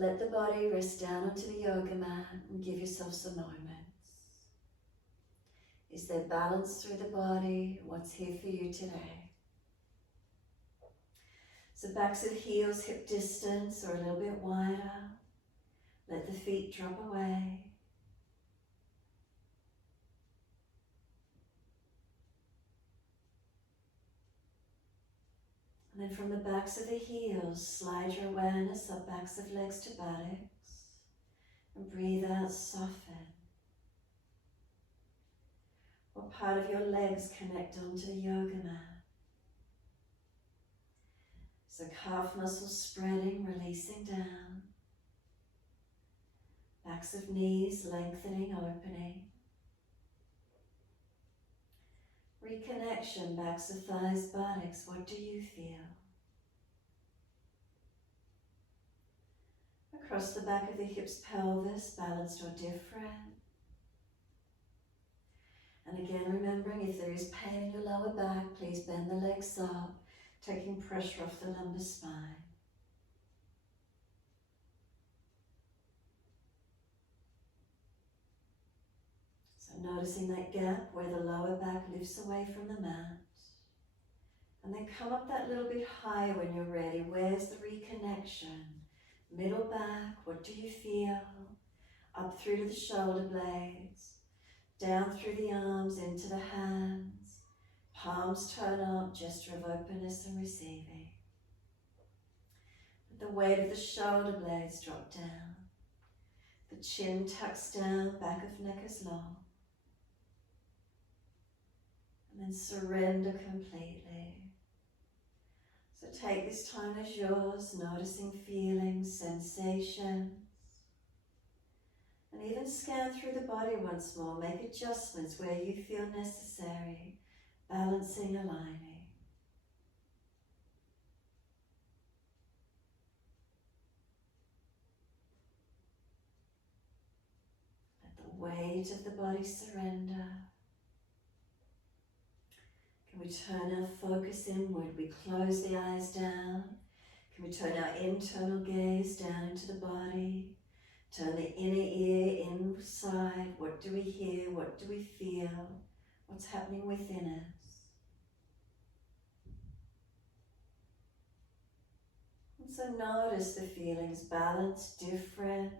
let the body rest down onto the yoga mat and give yourself some moments. Is there balance through the body? What's here for you today? So backs of heels hip distance or a little bit wider. Let the feet drop away. And then from the backs of the heels, slide your awareness up backs of legs to buttocks. And breathe out, soften. What part of your legs connect onto the yoga mat? So calf muscles spreading, releasing down. Backs of knees lengthening, opening. Reconnection, backs of thighs, buttocks. What do you feel? Across the back of the hips, pelvis, balanced or different. And again, remembering if there is pain in your lower back, please bend the legs up, taking pressure off the lumbar spine. So noticing that gap where the lower back lifts away from the mat. And then come up that little bit higher when you're ready. Where's the reconnection? Middle back, what do you feel? Up through to the shoulder blades, down through the arms, into the hands. Palms turn up, gesture of openness and receiving. Let the weight of the shoulder blades drop down. The chin tucks down, back of neck is long. And then surrender completely. So take this time as yours, noticing feelings, sensations. And even scan through the body once more. Make adjustments where you feel necessary. Balancing, aligning. Let the weight of the body surrender. Can we turn our focus inward? We close the eyes down. Can we turn our internal gaze down into the body? Turn the inner ear inside. What do we hear? What do we feel? What's happening within us? And so notice the feelings, balance, different,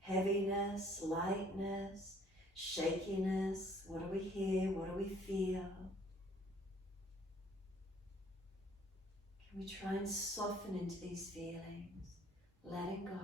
heaviness, lightness, shakiness. What do we hear? What do we feel? Can we try and soften into these feelings, letting go?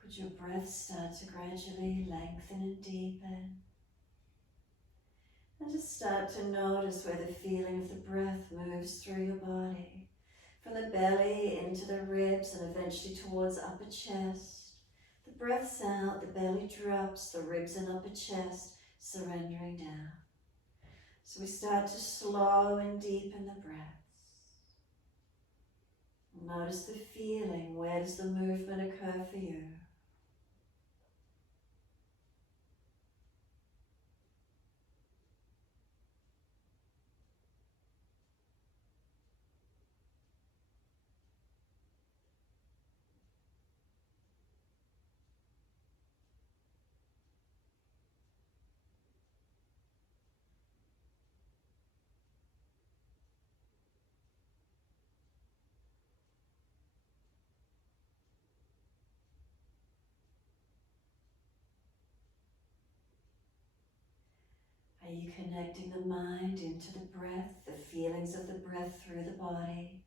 Could your breath start to gradually lengthen and deepen? And just start to notice where the feeling of the breath moves through your body. From the belly into the ribs and eventually towards upper chest. The breath's out, the belly drops, the ribs and upper chest surrendering down. So we start to slow and deepen the breaths. Notice the feeling. Where does the movement occur for you? Are you connecting the mind into the breath, the feelings of the breath through the body?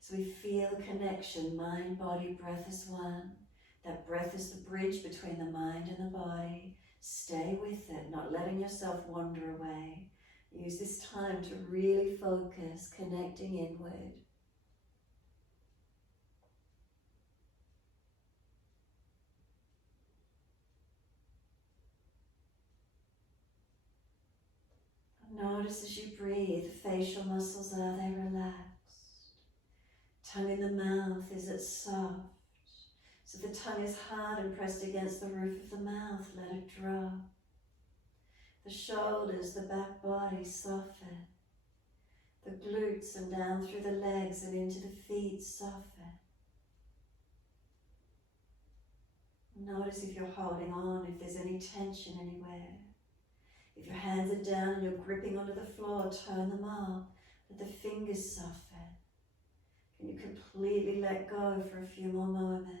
So we feel connection, mind, body, breath as one. That breath is the bridge between the mind and the body. Stay with it, not letting yourself wander away. Use this time to really focus, connecting inward. notice as you breathe, the facial muscles, are they relaxed? Tongue in the mouth, is it soft? So the tongue is hard and pressed against the roof of the mouth, let it drop. The shoulders, the back body soften. The glutes and down through the legs and into the feet soften. Notice if you're holding on, if there's any tension anywhere. If your hands are down and you're gripping onto the floor, turn them up. Let the fingers soften. Can you completely let go for a few more moments?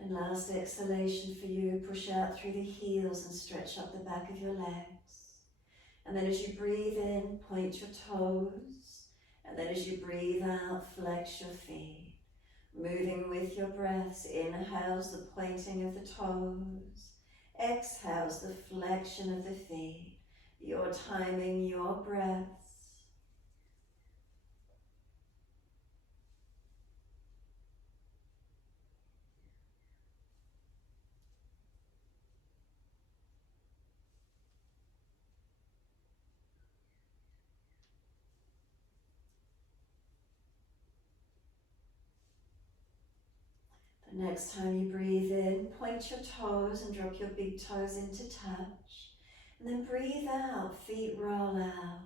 Then last exhalation for you, push out through the heels and stretch up the back of your legs. And then as you breathe in, point your toes. And then as you breathe out, flex your feet. Moving with your breaths, inhales the pointing of the toes. Exhales the flexion of the feet. Your timing, your breaths. The next time you breathe in, point your toes and drop your big toes into touch. And then breathe out, feet roll out.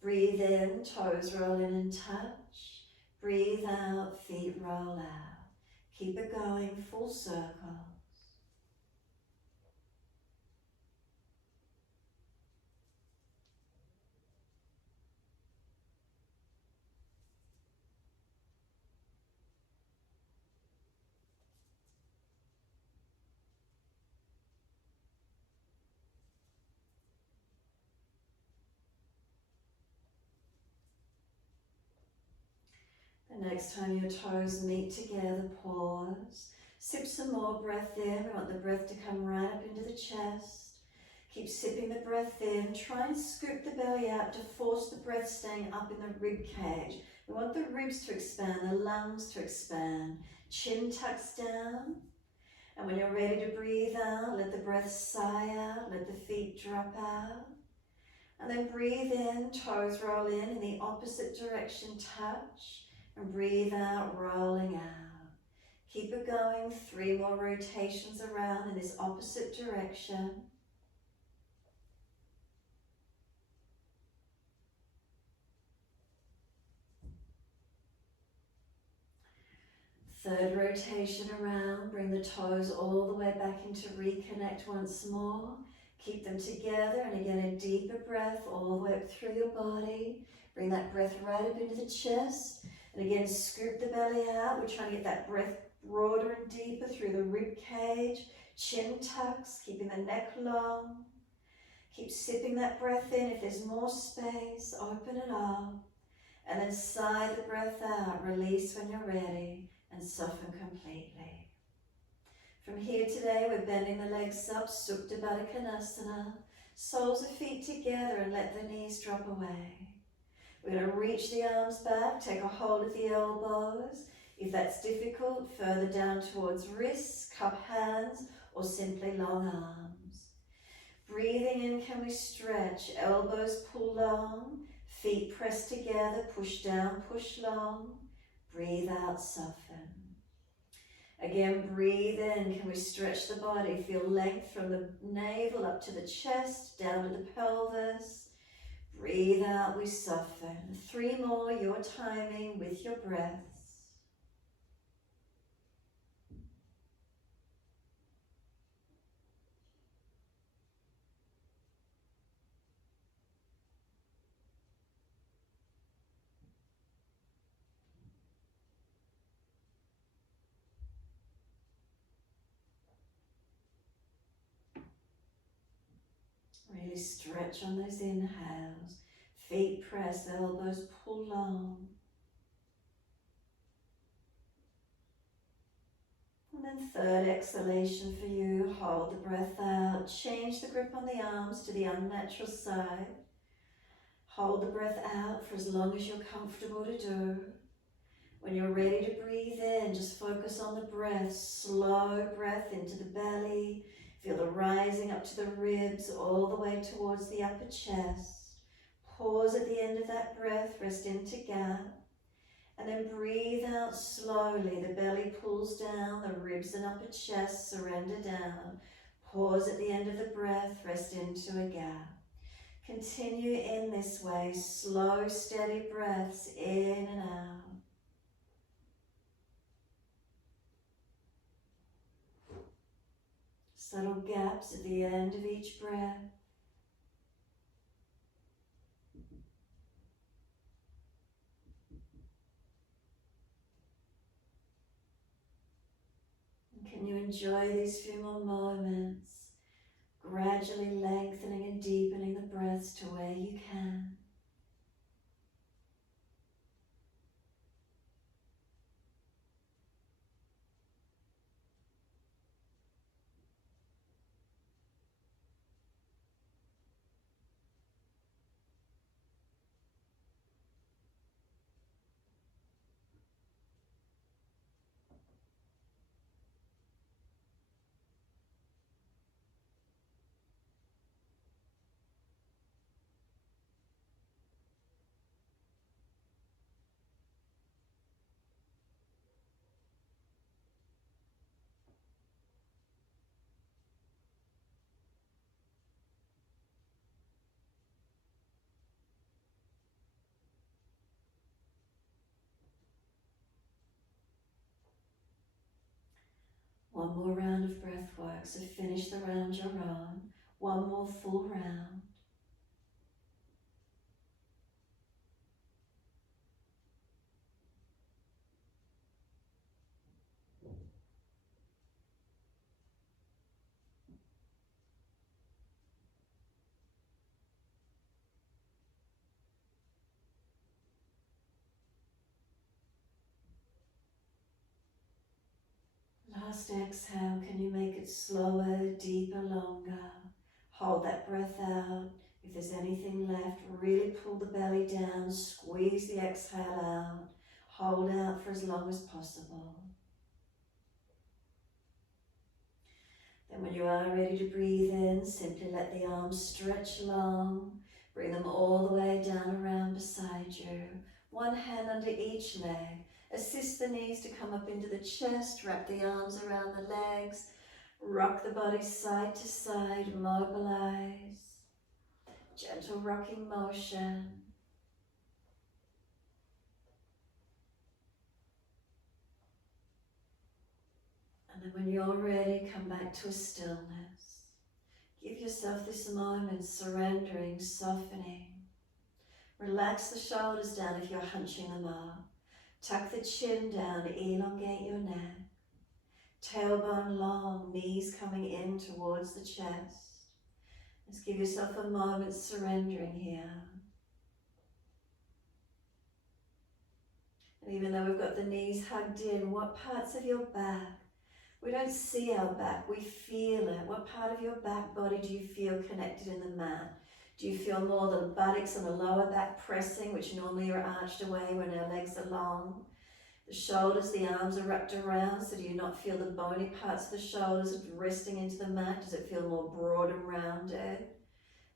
Breathe in, toes roll in and touch. Breathe out, feet roll out. Keep it going, full circle. The next time your toes meet together, pause. Sip some more breath in. We want the breath to come right up into the chest. Keep sipping the breath in. Try and scoop the belly out to force the breath staying up in the rib cage. We want the ribs to expand, the lungs to expand. Chin tucks down. And when you're ready to breathe out, let the breath sigh out. Let the feet drop out. And then breathe in, toes roll in the opposite direction, touch. And breathe out, rolling out. Keep it going, 3 more rotations around in this opposite direction. Third rotation around, bring the toes all the way back into reconnect once more. Keep them together, and again a deeper breath all the way up through your body. Bring that breath right up into the chest. And again, scoop the belly out. We're trying to get that breath broader and deeper through the rib cage. Chin tucks, keeping the neck long. Keep sipping that breath in. If there's more space, open it up. And then sigh the breath out. Release when you're ready and soften completely. From here today, we're bending the legs up, Supta Baddha Konasana. Soles of feet together and let the knees drop away. We're going to reach the arms back, take a hold of the elbows. If that's difficult, further down towards wrists, cup hands, or simply long arms. Breathing in, can we stretch? Elbows pull long, feet press together, push down, push long. Breathe out, soften. Again, breathe in, can we stretch the body? Feel length from the navel up to the chest, down to the pelvis. Breathe out, we soften. 3 more, your timing with your breaths. Really stretch on those inhales. Feet press, elbows pull long. And then third exhalation for you, hold the breath out, change the grip on the arms to the unnatural side. Hold the breath out for as long as you're comfortable to do. When you're ready to breathe in, just focus on the breath, slow breath into the belly. Feel the rising up to the ribs, all the way towards the upper chest. Pause at the end of that breath, rest into gap. And then breathe out slowly. The belly pulls down, the ribs and upper chest surrender down. Pause at the end of the breath, rest into a gap. Continue in this way, slow, steady breaths in and out. Subtle gaps at the end of each breath. And can you enjoy these few more moments, gradually lengthening and deepening the breaths to where you can. One more round of breath work, so finish the round you're on. One more full round. Last exhale, can you make it slower, deeper, longer? Hold that breath out. If there's anything left, really pull the belly down, squeeze the exhale out. Hold out for as long as possible. Then when you are ready to breathe in, simply let the arms stretch long. Bring them all the way down around beside you. One hand under each leg. Assist the knees to come up into the chest. Wrap the arms around the legs. Rock the body side to side. Mobilize. Gentle rocking motion. And then when you're ready, come back to a stillness. Give yourself this moment, surrendering, softening. Relax the shoulders down if you're hunching them up. Tuck the chin down, elongate your neck. Tailbone long, knees coming in towards the chest. Just give yourself a moment surrendering here. And even though we've got the knees hugged in, what parts of your back? We don't see our back, we feel it. What part of your back body do you feel connected in the mat? Do you feel more the buttocks and the lower back pressing, which normally are arched away when our legs are long? The shoulders, the arms are wrapped around, so do you not feel the bony parts of the shoulders resting into the mat? Does it feel more broad and rounded?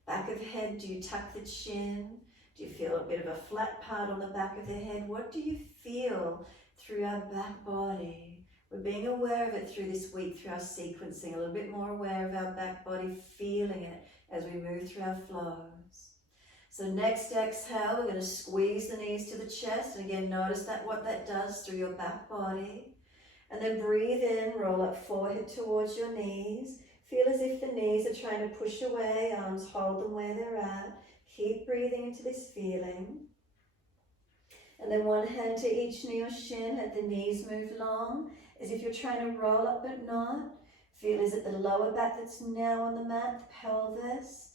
Back of head, do you tuck the chin? Do you feel a bit of a flat part on the back of the head? What do you feel through our back body? We're being aware of it through this week, through our sequencing, a little bit more aware of our back body, feeling it as we move through our flows. So next exhale, we're going to squeeze the knees to the chest. And again, notice that what that does through your back body. And then breathe in, roll up forehead towards your knees. Feel as if the knees are trying to push away, arms hold them where they're at. Keep breathing into this feeling. And then one hand to each knee or shin, let the knees move long, as if you're trying to roll up but not. Feel is it the lower back that's now on the mat, the pelvis,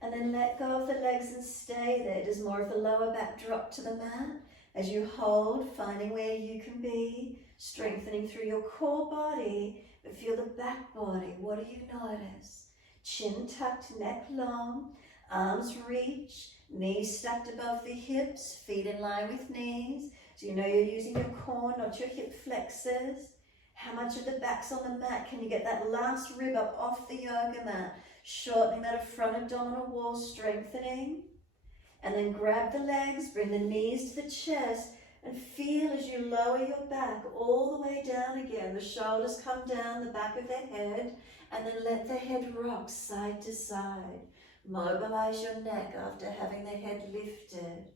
And then let go of the legs and stay there. Does more of the lower back drop to the mat? As you hold, finding where you can be, strengthening through your core body, but feel the back body. What do you notice? Chin tucked, neck long, arms reach, knees stacked above the hips, feet in line with knees. So you know you're using your core, not your hip flexors. How much of the back's on the mat? Can you get that last rib up off the yoga mat? Shortening that front abdominal wall, strengthening. And then grab the legs, bring the knees to the chest, and feel as you lower your back all the way down again. The shoulders come down the back of the head, and then let the head rock side to side. Mobilize your neck after having the head lifted.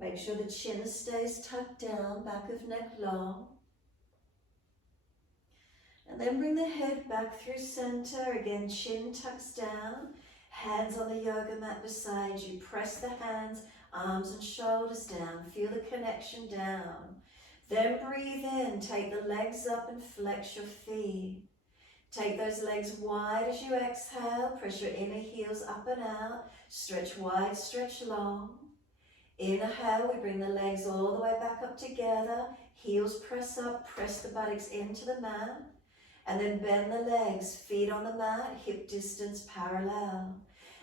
Make sure the chin stays tucked down, back of neck long. And then bring the head back through center. Again, chin tucks down. Hands on the yoga mat beside you. Press the hands, arms and shoulders down. Feel the connection down. Then breathe in. Take the legs up and flex your feet. Take those legs wide as you exhale. Press your inner heels up and out. Stretch wide, stretch long. Inhale, we bring the legs all the way back up together. Heels press up, press the buttocks into the mat. And then bend the legs, feet on the mat, hip distance parallel.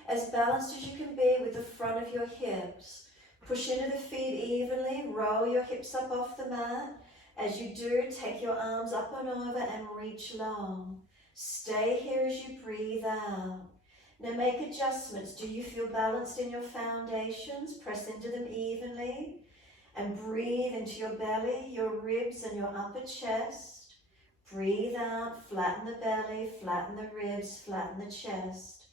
As balanced as you can be with the front of your hips. Push into the feet evenly, roll your hips up off the mat. As you do, take your arms up and over and reach long. Stay here as you breathe out. Now make adjustments. Do you feel balanced in your foundations? Press into them evenly. And breathe into your belly, your ribs and your upper chest. Breathe out, flatten the belly, flatten the ribs, flatten the chest.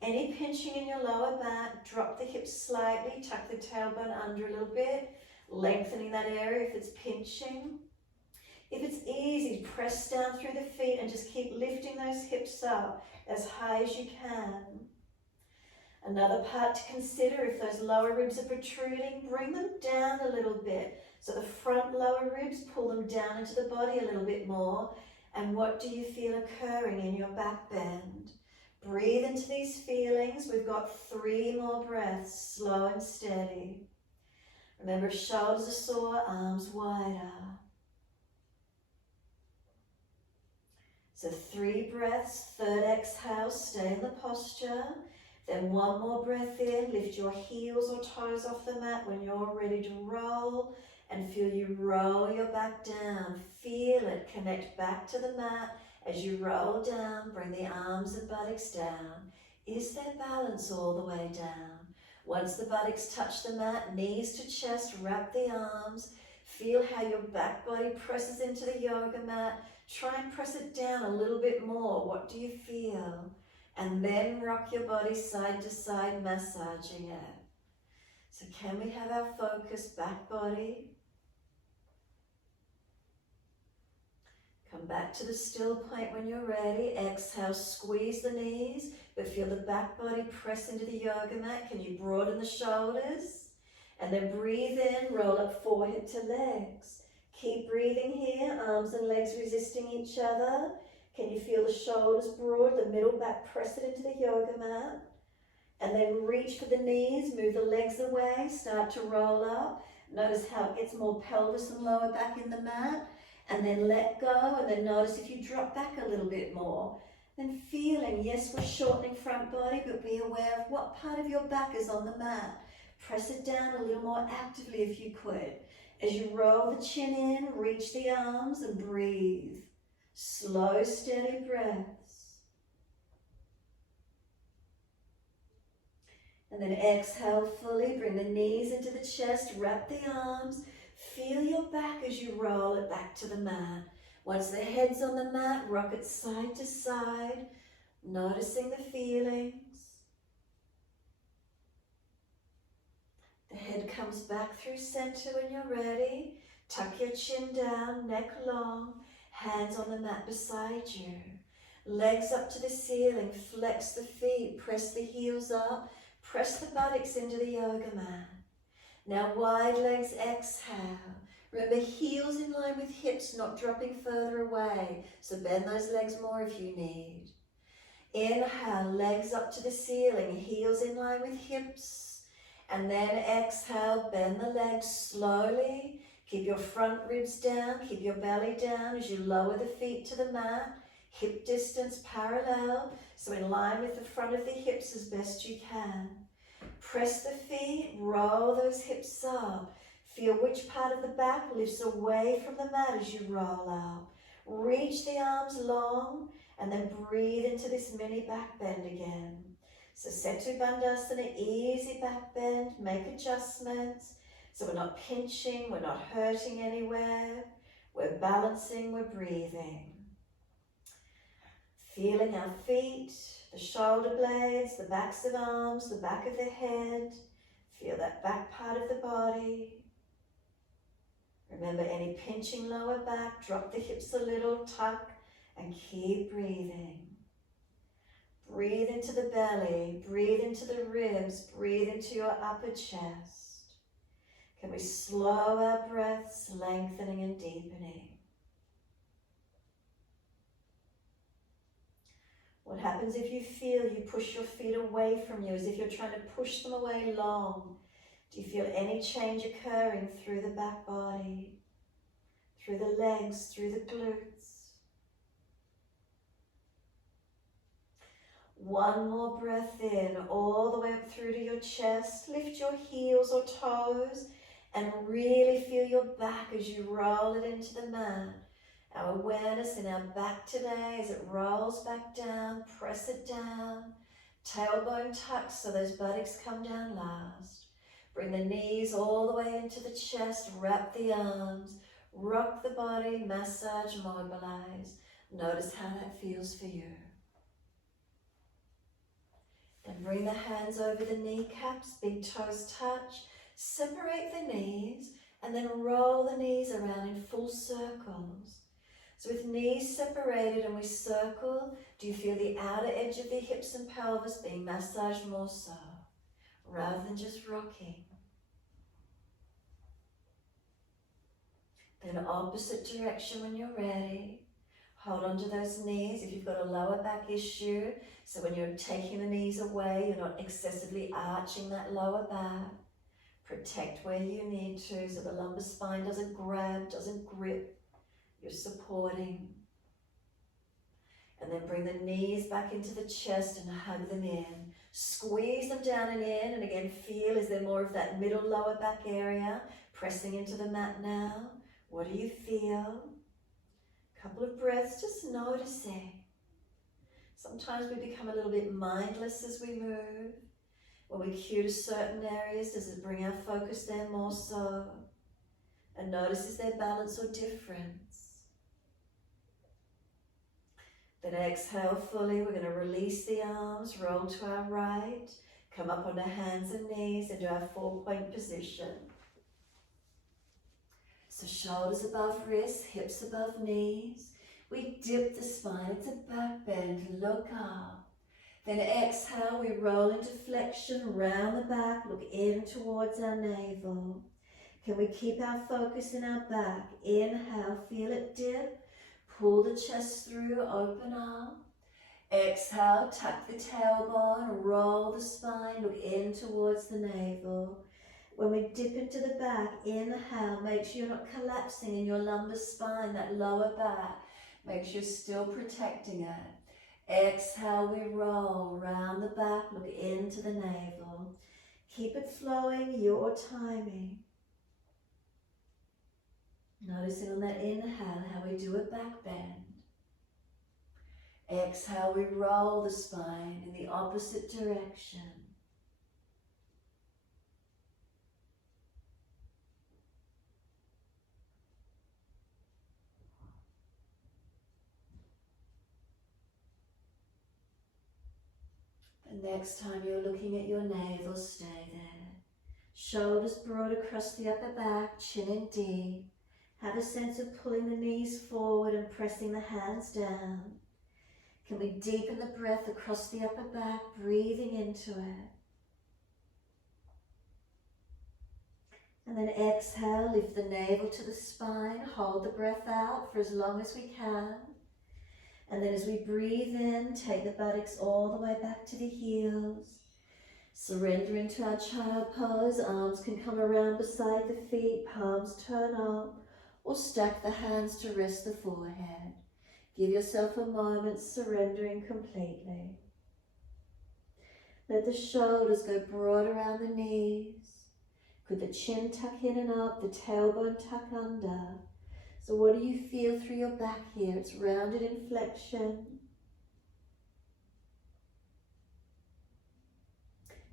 Any pinching in your lower back, drop the hips slightly, tuck the tailbone under a little bit, lengthening that area if it's pinching. If it's easy, press down through the feet and just keep lifting those hips up as high as you can. Another part to consider, if those lower ribs are protruding, bring them down a little bit. So the front lower ribs, pull them down into the body a little bit more. And what do you feel occurring in your back bend? Breathe into these feelings. We've got 3 more breaths, slow and steady. Remember, shoulders are sore, arms wider. So 3 breaths, 3rd exhale, stay in the posture. Then 1 more breath in, lift your heels or toes off the mat when you're ready to roll. And feel you roll your back down. Feel it connect back to the mat. As you roll down, bring the arms and buttocks down. Is there balance all the way down? Once the buttocks touch the mat, knees to chest, wrap the arms. Feel how your back body presses into the yoga mat. Try and press it down a little bit more. What do you feel? And then rock your body side to side, massaging it. So can we have our focus back body? Come back to the still point when you're ready. Exhale, squeeze the knees, but feel the back body press into the yoga mat. Can you broaden the shoulders? And then breathe in, roll up forehead to legs. Keep breathing here, arms and legs resisting each other. Can you feel the shoulders broad, the middle back press it into the yoga mat? And then reach for the knees, move the legs away, start to roll up. Notice how it gets more pelvis and lower back in the mat. And then let go, and then notice if you drop back a little bit more. Then feeling, yes, we're shortening front body, but be aware of what part of your back is on the mat. Press it down a little more actively if you could. As you roll the chin in, reach the arms and breathe. Slow, steady breaths. And then exhale fully, bring the knees into the chest, wrap the arms. Feel your back as you roll it back to the mat. Once the head's on the mat, rock it side to side, noticing the feelings. The head comes back through center when you're ready. Tuck your chin down, neck long, hands on the mat beside you. Legs up to the ceiling, flex the feet, press the heels up, press the buttocks into the yoga mat. Now wide legs, exhale. Remember, heels in line with hips, not dropping further away. So bend those legs more if you need. Inhale, legs up to the ceiling, heels in line with hips. And then exhale, bend the legs slowly. Keep your front ribs down, keep your belly down as you lower the feet to the mat. Hip distance parallel, so in line with the front of the hips as best you can. Press the feet, roll those hips up. Feel which part of the back lifts away from the mat as you roll out. Reach the arms long and then breathe into this mini back bend again. So Setu Bandhasana, easy back bend, make adjustments. So we're not pinching, we're not hurting anywhere. We're balancing, we're breathing. Feeling our feet, the shoulder blades, the backs of arms, the back of the head. Feel that back part of the body. Remember any pinching lower back, drop the hips a little, tuck, and keep breathing. Breathe into the belly, breathe into the ribs, breathe into your upper chest. Can we slow our breaths, lengthening and deepening? What happens if you feel you push your feet away from you, as if you're trying to push them away long? Do you feel any change occurring through the back body, through the legs, through the glutes? One more breath in, all the way up through to your chest. Lift your heels or toes and really feel your back as you roll it into the mat. Our awareness in our back today as it rolls back down, press it down. Tailbone tucks so those buttocks come down last. Bring the knees all the way into the chest, wrap the arms, rock the body, massage, mobilize. Notice how that feels for you. Then bring the hands over the kneecaps, big toes touch. Separate the knees and then roll the knees around in full circles. So with knees separated and we circle, do you feel the outer edge of the hips and pelvis being massaged more so, rather than just rocking? Then opposite direction when you're ready. Hold on to those knees if you've got a lower back issue. So when you're taking the knees away, you're not excessively arching that lower back. Protect where you need to so the lumbar spine doesn't grab, doesn't grip. You're supporting. And then bring the knees back into the chest and hug them in. Squeeze them down and in, and again feel, is there more of that middle lower back area pressing into the mat now? What do you feel? Couple of breaths, just noticing. Sometimes we become a little bit mindless as we move. When we cue to certain areas, does it bring our focus there more so? And notice, is there balance or difference? Then exhale fully. We're going to release the arms, roll to our right, come up onto hands and knees into our 4-point position. So shoulders above wrists, hips above knees. We dip the spine, it's a back bend, look up. Then exhale, we roll into flexion, round the back, look in towards our navel. Can we keep our focus in our back? Inhale, feel it dip. Pull the chest through, open up. Exhale, tuck the tailbone, roll the spine, look in towards the navel. When we dip into the back, inhale, make sure you're not collapsing in your lumbar spine, that lower back. Make sure you're still protecting it. Exhale, we roll round the back, look into the navel. Keep it flowing, your timing. Noticing on that inhale how we do a back bend. Exhale, we roll the spine in the opposite direction. The next time you're looking at your navel, stay there. Shoulders broad across the upper back, chin in deep. Have a sense of pulling the knees forward and pressing the hands down. Can we deepen the breath across the upper back, breathing into it. And then exhale, lift the navel to the spine, hold the breath out for as long as we can. And then as we breathe in, take the buttocks all the way back to the heels. Surrender into our child pose. Arms can come around beside the feet, palms turn up, or stack the hands to rest the forehead. Give yourself a moment, surrendering completely. Let the shoulders go broad around the knees. Could the chin tuck in and up, the tailbone tuck under. So what do you feel through your back here? It's rounded in flexion.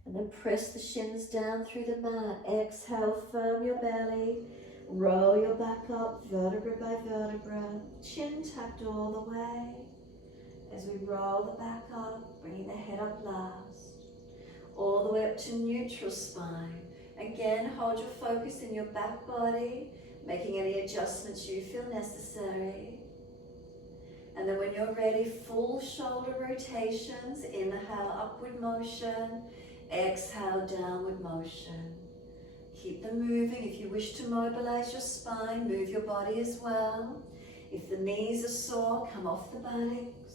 And then press the shins down through the mat. Exhale, firm your belly. Roll your back up, vertebra by vertebra. Chin tucked all the way. As we roll the back up, bringing the head up last. All the way up to neutral spine. Again, hold your focus in your back body, making any adjustments you feel necessary. And then when you're ready, full shoulder rotations. Inhale, upward motion. Exhale, downward motion. Keep them moving. If you wish to mobilize your spine, move your body as well. If the knees are sore, come off the buttocks.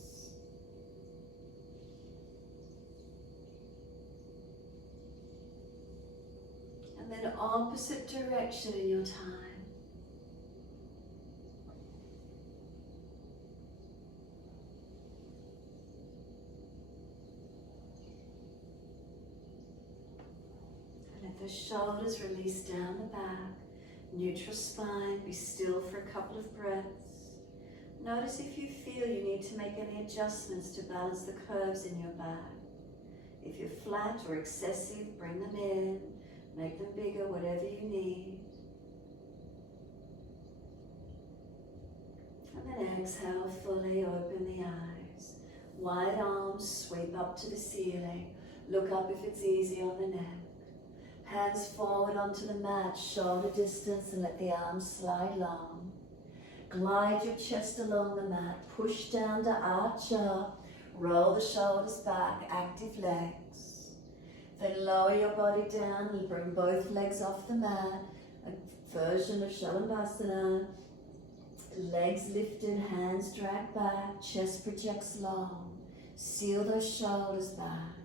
And then opposite direction in your time. Let the shoulders release down the back. Neutral spine, be still for a couple of breaths. Notice if you feel you need to make any adjustments to balance the curves in your back. If you're flat or excessive, bring them in. Make them bigger, whatever you need. And then exhale, fully open the eyes. Wide arms, sweep up to the ceiling. Look up if it's easy on the neck. Hands forward onto the mat, shoulder distance, and let the arms slide long. Glide your chest along the mat, push down to arch up, roll the shoulders back, active legs. Then lower your body down and bring both legs off the mat, a version of Shalabhasana. Legs lifted, hands dragged back, chest projects long. Seal those shoulders back.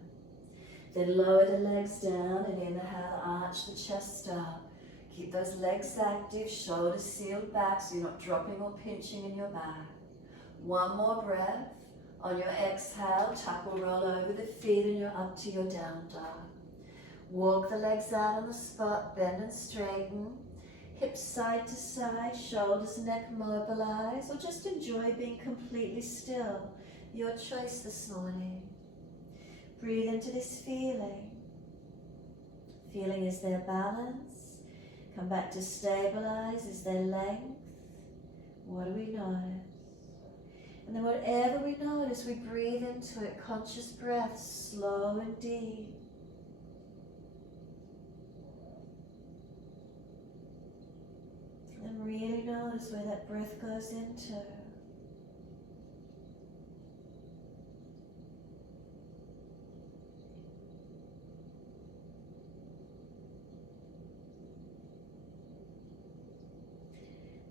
Then lower the legs down and inhale, arch the chest up. Keep those legs active, shoulders sealed back so you're not dropping or pinching in your back. One more breath. On your exhale, tuck or roll over the feet and you're up to your down dog. Walk the legs out on the spot, bend and straighten. Hips side to side, shoulders, neck mobilize, or just enjoy being completely still. Your choice this morning. Breathe into this feeling. Feeling, is there balance? Come back to stabilize. Is there length? What do we notice? And then whatever we notice, we breathe into it. Conscious breath, slow and deep. And really notice where that breath goes into.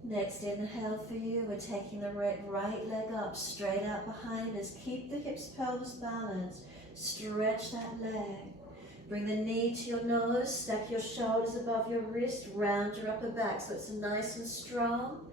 Next inhale for you, we're taking the right leg up, straight out behind us. Keep the hips, pelvis balanced. Stretch that leg. Bring the knee to your nose, stack your shoulders above your wrist, round your upper back so it's nice and strong.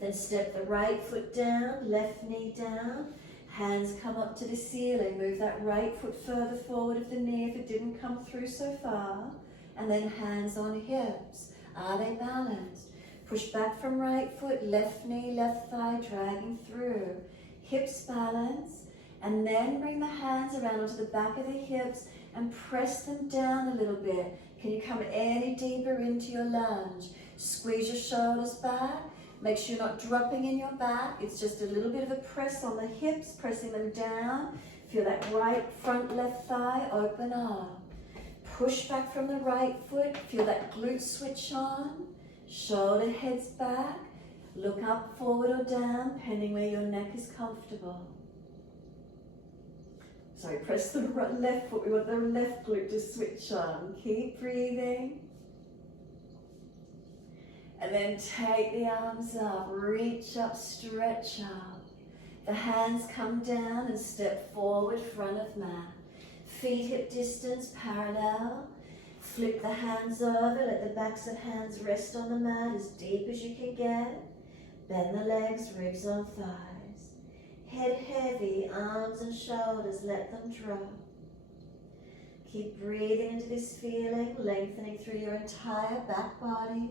Then step the right foot down, left knee down. Hands come up to the ceiling. Move that right foot further forward of the knee if it didn't come through so far. And then hands on hips. Are they balanced? Push back from right foot, left knee, left thigh, dragging through. Hips balance, and then bring the hands around onto the back of the hips and press them down a little bit. Can you come any deeper into your lunge? Squeeze your shoulders back. Make sure you're not dropping in your back. It's just a little bit of a press on the hips, pressing them down. Feel that right front left thigh open up. Push back from the right foot. Feel that glute switch on. Shoulder heads back, look up, forward or down, depending where your neck is comfortable. Sorry, press the left foot, we want the left glute to switch on. Keep breathing. And then take the arms up, reach up, stretch up. the hands come down and step forward, front of mat. Feet hip distance parallel. Flip the hands over, let the backs of hands rest on the mat as deep as you can get. Bend the legs, ribs on thighs. Head heavy, arms and shoulders, let them drop. Keep breathing into this feeling, lengthening through your entire back body.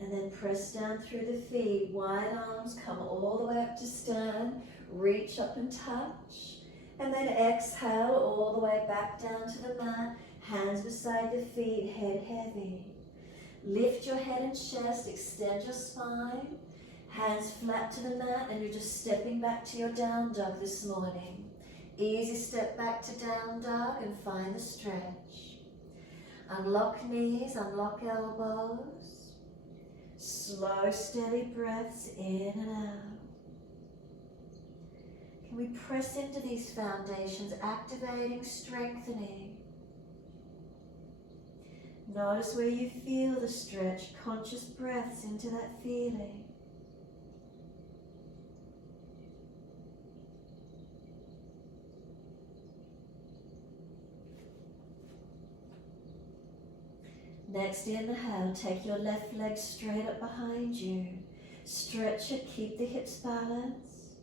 And then press down through the feet, wide arms, come all the way up to stern, reach up and touch. And then exhale all the way back down to the mat, hands beside the feet, head heavy. Lift your head and chest, extend your spine, hands flat to the mat, and you're just stepping back to your down dog this morning. Easy step back to down dog and find the stretch. Unlock knees, unlock elbows. Slow, steady breaths in and out. Can we press into these foundations, activating, strengthening? Notice where you feel the stretch, conscious breaths into that feeling. Next inhale, take your left leg straight up behind you. Stretch it, keep the hips balanced.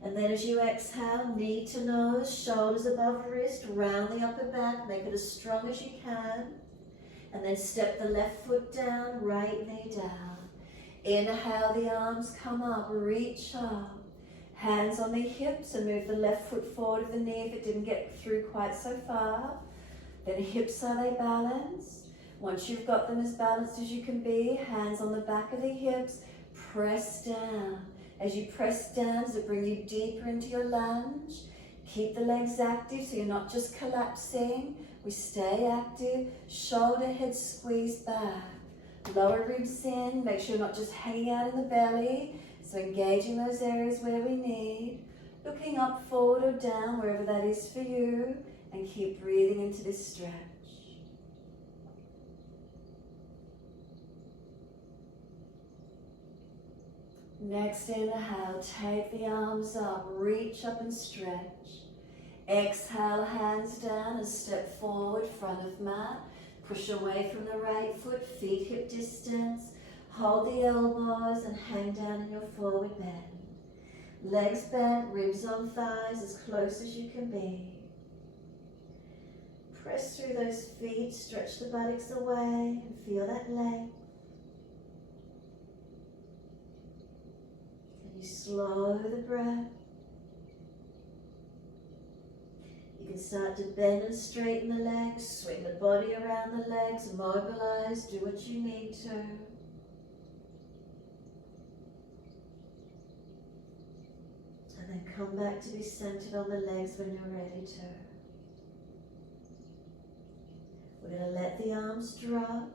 And then as you exhale, knee to nose, shoulders above wrist, round the upper back, make it as strong as you can. And then step the left foot down, right knee down. Inhale, the arms come up, reach up. Hands on the hips and move the left foot forward of the knee if it didn't get through quite so far. Then hips, are they balanced? Once you've got them as balanced as you can be, hands on the back of the hips, press down. As you press down, does it bring you deeper into your lunge? Keep the legs active so you're not just collapsing. We stay active. Shoulder, head squeeze back. Lower ribs in. Make sure you're not just hanging out in the belly. So engaging those areas where we need. Looking up, forward or down, wherever that is for you. And keep breathing into this stretch. Next inhale, take the arms up, reach up and stretch. Exhale, hands down and step forward, front of mat. Push away from the right foot, feet hip distance. Hold the elbows and hang down in your forward bend. Legs bent, ribs on thighs, as close as you can be. Press through those feet, stretch the buttocks away and feel that leg. You slow the breath. You can start to bend and straighten the legs, swing the body around the legs, mobilize, do what you need to. And then come back to be centered on the legs when you're ready to. We're going to let the arms drop,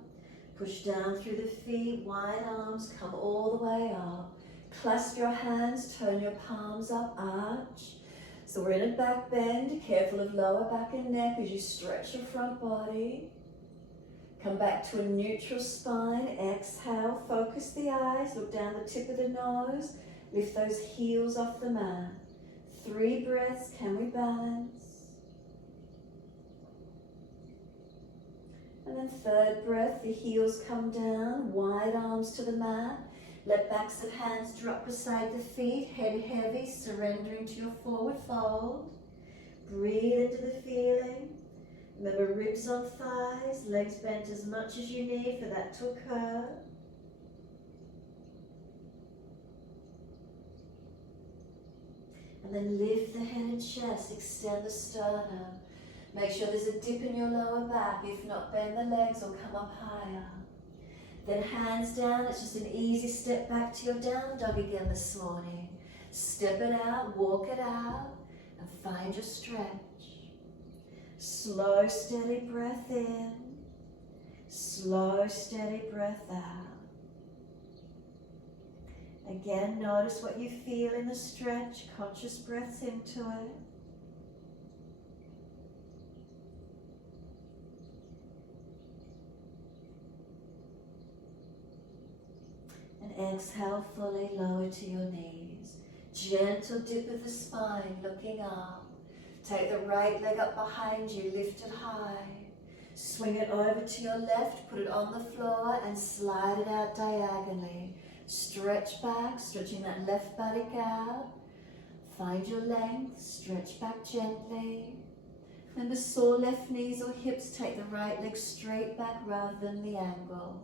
push down through the feet, wide arms, come all the way up. Clasp your hands, turn your palms up, arch. So we're in a back bend, careful of lower back and neck as you stretch your front body. Come back to a neutral spine, exhale, focus the eyes, look down the tip of the nose, lift those heels off the mat. 3 breaths, can we balance? And then 3rd breath, the heels come down, wide arms to the mat. Let backs of hands drop beside the feet, head heavy, surrendering to your forward fold. Breathe into the feeling. Remember, ribs on thighs, legs bent as much as you need for that to occur. And then lift the head and chest, extend the sternum. Make sure there's a dip in your lower back. If not, bend the legs or come up higher. Then hands down, it's just an easy step back to your down dog again this morning. Step it out, walk it out, and find your stretch. Slow, steady breath in. Slow, steady breath out. Again, notice what you feel in the stretch, conscious breaths into it. And exhale fully, lower to your knees. Gentle dip of the spine, looking up. Take the right leg up behind you, lift it high. Swing it over to your left, put it on the floor and slide it out diagonally. Stretch back, stretching that left buttock out. Find your length, stretch back gently. When the sore left knees or hips, take the right leg straight back rather than the angle.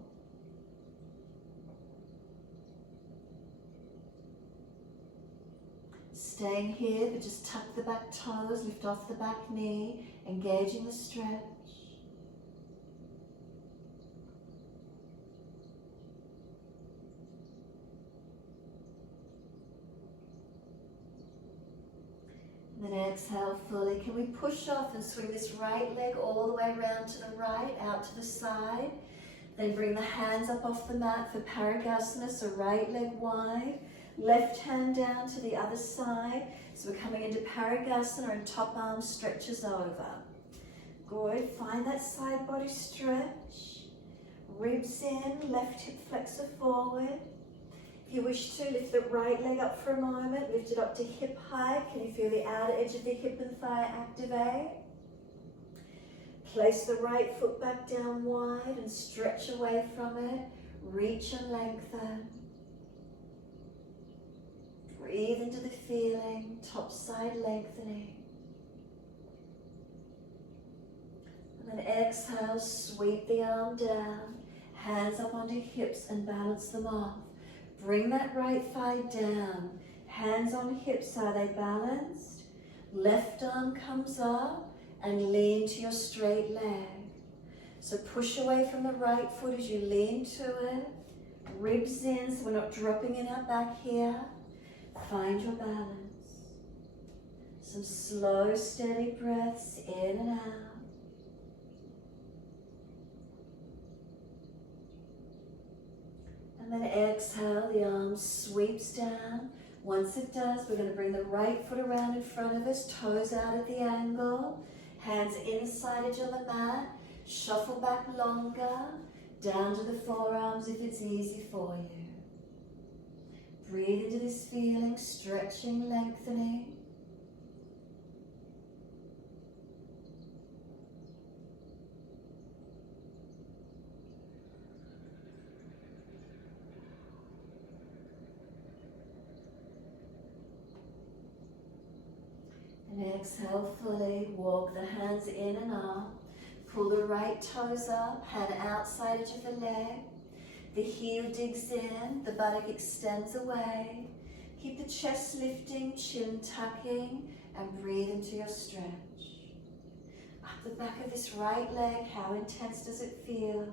Staying here, but just tuck the back toes, lift off the back knee, engaging the stretch. And then exhale fully. Can we push off and swing this right leg all the way around to the right, out to the side. Then bring the hands up off the mat for Parigasana, so right leg wide. Left hand down to the other side. So we're coming into Parigasana and top arm stretches over. Good. Find that side body stretch. Ribs in, left hip flexor forward. If you wish to, lift the right leg up for a moment. Lift it up to hip height. Can you feel the outer edge of the hip and thigh activate? Place the right foot back down wide and stretch away from it. Reach and lengthen. Breathe into the feeling, top side lengthening. And then exhale, sweep the arm down, hands up onto hips and balance them off. Bring that right thigh down, hands on hips, are they balanced? Left arm comes up and lean to your straight leg. So push away from the right foot as you lean to it. Ribs in, so we're not dropping in our back here. Find your balance. Some slow, steady breaths in and out. And then exhale, the arm sweeps down. Once it does, we're going to bring the right foot around in front of us, toes out at the angle, hands inside edge on the mat, shuffle back longer, down to the forearms if it's easy for you. Breathe into this feeling, stretching, lengthening. And exhale fully, walk the hands in and up. Pull the right toes up, hand outside edge of the leg. The heel digs in, the buttock extends away. Keep the chest lifting, chin tucking, and breathe into your stretch. Up the back of this right leg, how intense does it feel?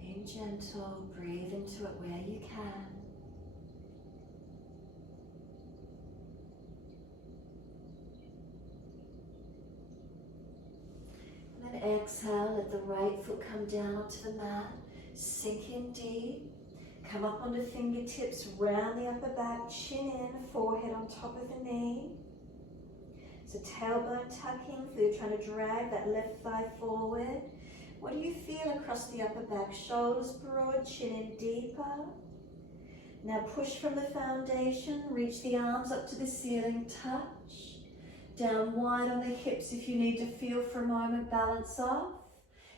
Being gentle, breathe into it where you can. And then exhale, let the right foot come down onto the mat. Sink in deep. Come up onto fingertips, round the upper back, chin in, forehead on top of the knee. So tailbone tucking, so you're trying to drag that left thigh forward. What do you feel across the upper back? Shoulders broad, chin in deeper. Now push from the foundation, reach the arms up to the ceiling, touch. Down wide on the hips if you need to feel for a moment, balance off.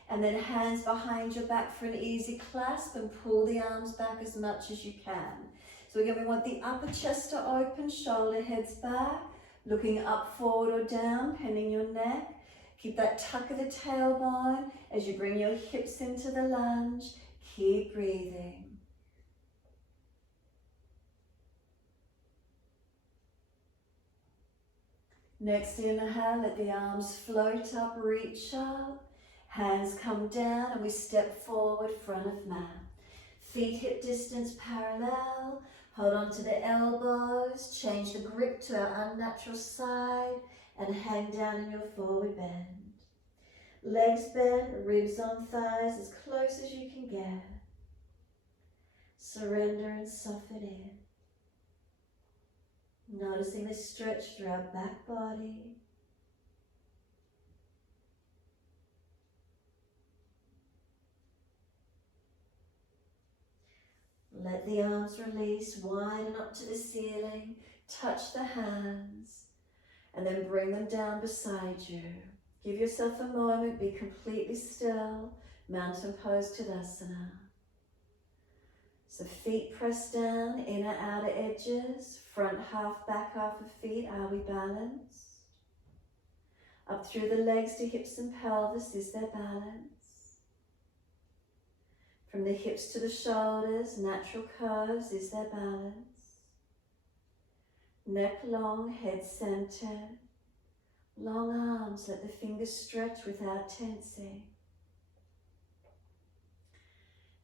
And then hands behind your back for an easy clasp and pull the arms back as much as you can. So again, we want the upper chest to open, shoulder heads back, looking up, forward or down, bending your neck. Keep that tuck of the tailbone as you bring your hips into the lunge. Keep breathing. Next inhale, let the arms float up, reach up. Hands come down and we step forward, front of mat. Feet hip distance parallel. Hold on to the elbows. Change the grip to our unnatural side and hang down in your forward bend. Legs bent, ribs on thighs as close as you can get. Surrender and soften in. Noticing this stretch through our back body. Let the arms release, widen up to the ceiling, touch the hands, and then bring them down beside you. Give yourself a moment, be completely still, mountain pose Tadasana. So feet pressed down, inner outer edges, front half, back half of feet, are we balanced? Up through the legs to hips and pelvis, is there balance? From the hips to the shoulders, natural curves, is there balance? Neck long, head centered. Long arms, let the fingers stretch without tensing.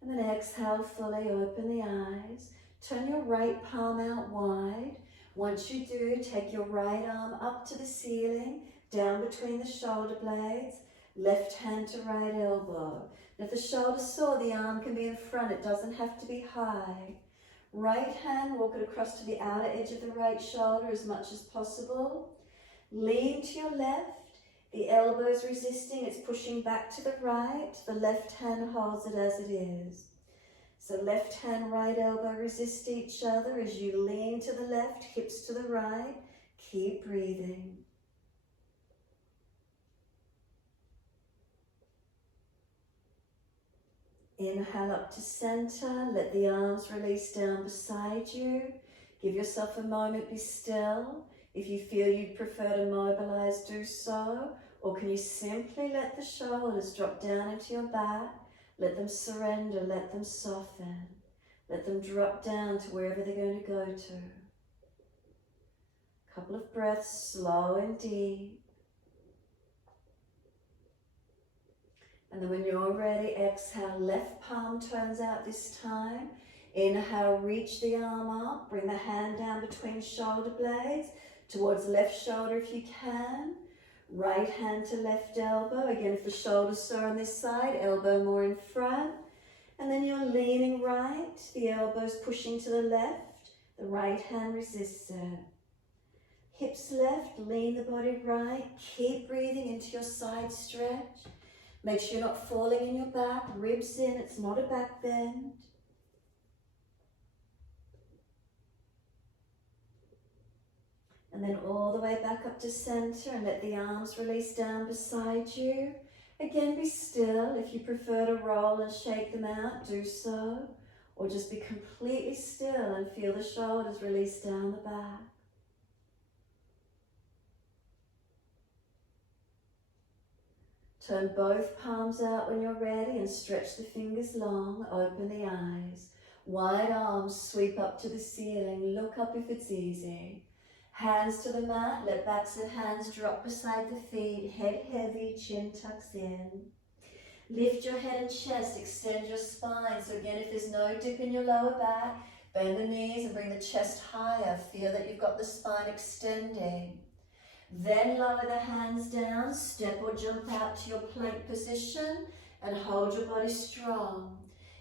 And then exhale fully, open the eyes. Turn your right palm out wide. Once you do, take your right arm up to the ceiling, down between the shoulder blades, left hand to right elbow. And if the shoulder's sore, the arm can be in front, it doesn't have to be high. Right hand, walk it across to the outer edge of the right shoulder as much as possible. Lean to your left, the elbow's resisting, it's pushing back to the right. The left hand holds it as it is. So left hand, right elbow resist each other as you lean to the left, hips to the right. Keep breathing. Inhale up to center, let the arms release down beside you. Give yourself a moment, be still. If you feel you'd prefer to mobilize, do so. Or can you simply let the shoulders drop down into your back? Let them surrender, let them soften. Let them drop down to wherever they're going to go to. Couple of breaths, slow and deep. And then when you're ready, exhale, left palm turns out this time. Inhale, reach the arm up, bring the hand down between shoulder blades, towards left shoulder if you can. Right hand to left elbow. Again, if the shoulder's sore on this side, elbow more in front. And then you're leaning right, the elbow's pushing to the left, the right hand resists it. Hips left, lean the body right, keep breathing into your side stretch. Make sure you're not falling in your back, ribs in, it's not a back bend. And then all the way back up to center and let the arms release down beside you. Again, be still. If you prefer to roll and shake them out, do so. Or just be completely still and feel the shoulders release down the back. Turn both palms out when you're ready and stretch the fingers long. Open the eyes. Wide arms sweep up to the ceiling. Look up if it's easy. Hands to the mat, let backs of hands drop beside the feet, head heavy, chin tucks in. Lift your head and chest, extend your spine. So again, if there's no dip in your lower back, bend the knees and bring the chest higher. Feel that you've got the spine extending. Then lower the hands down, step or jump out to your plank position and hold your body strong.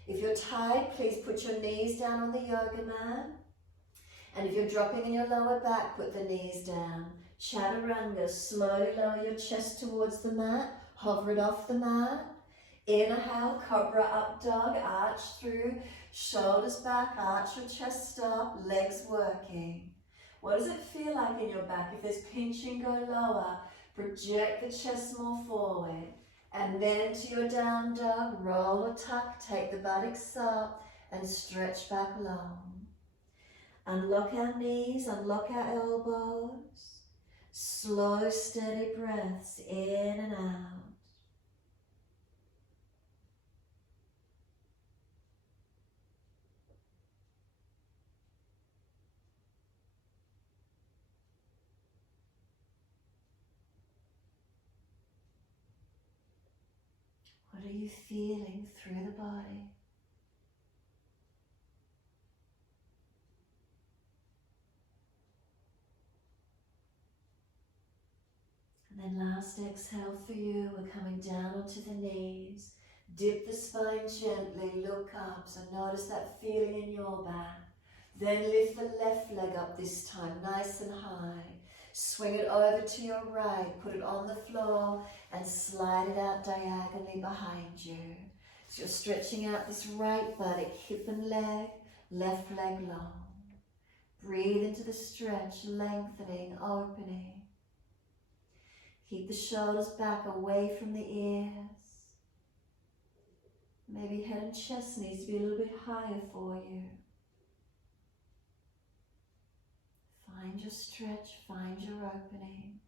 If you're tired, please put your knees down on the yoga mat. And if you're dropping in your lower back, put the knees down. Chaturanga, slowly lower your chest towards the mat, hover it off the mat. Inhale, cobra up dog, arch through, shoulders back, arch your chest up, legs working. What does it feel like in your back? If there's pinching, go lower. Project the chest more forward. And then to your down dog, roll or tuck, take the buttocks up and stretch back long. Unlock our knees, unlock our elbows. Slow, steady breaths in and out. What are you feeling through the body? And then last exhale for you, we're coming down onto the knees. Dip the spine gently, look up. So notice that feeling in your back. Then lift the left leg up this time, nice and high. Swing it over to your right, put it on the floor and slide it out diagonally behind you. So you're stretching out this right buttock, hip and leg, left leg long. Breathe into the stretch, lengthening, opening. Keep the shoulders back away from the ears. Maybe head and chest needs to be a little bit higher for you. Find your stretch, find your opening.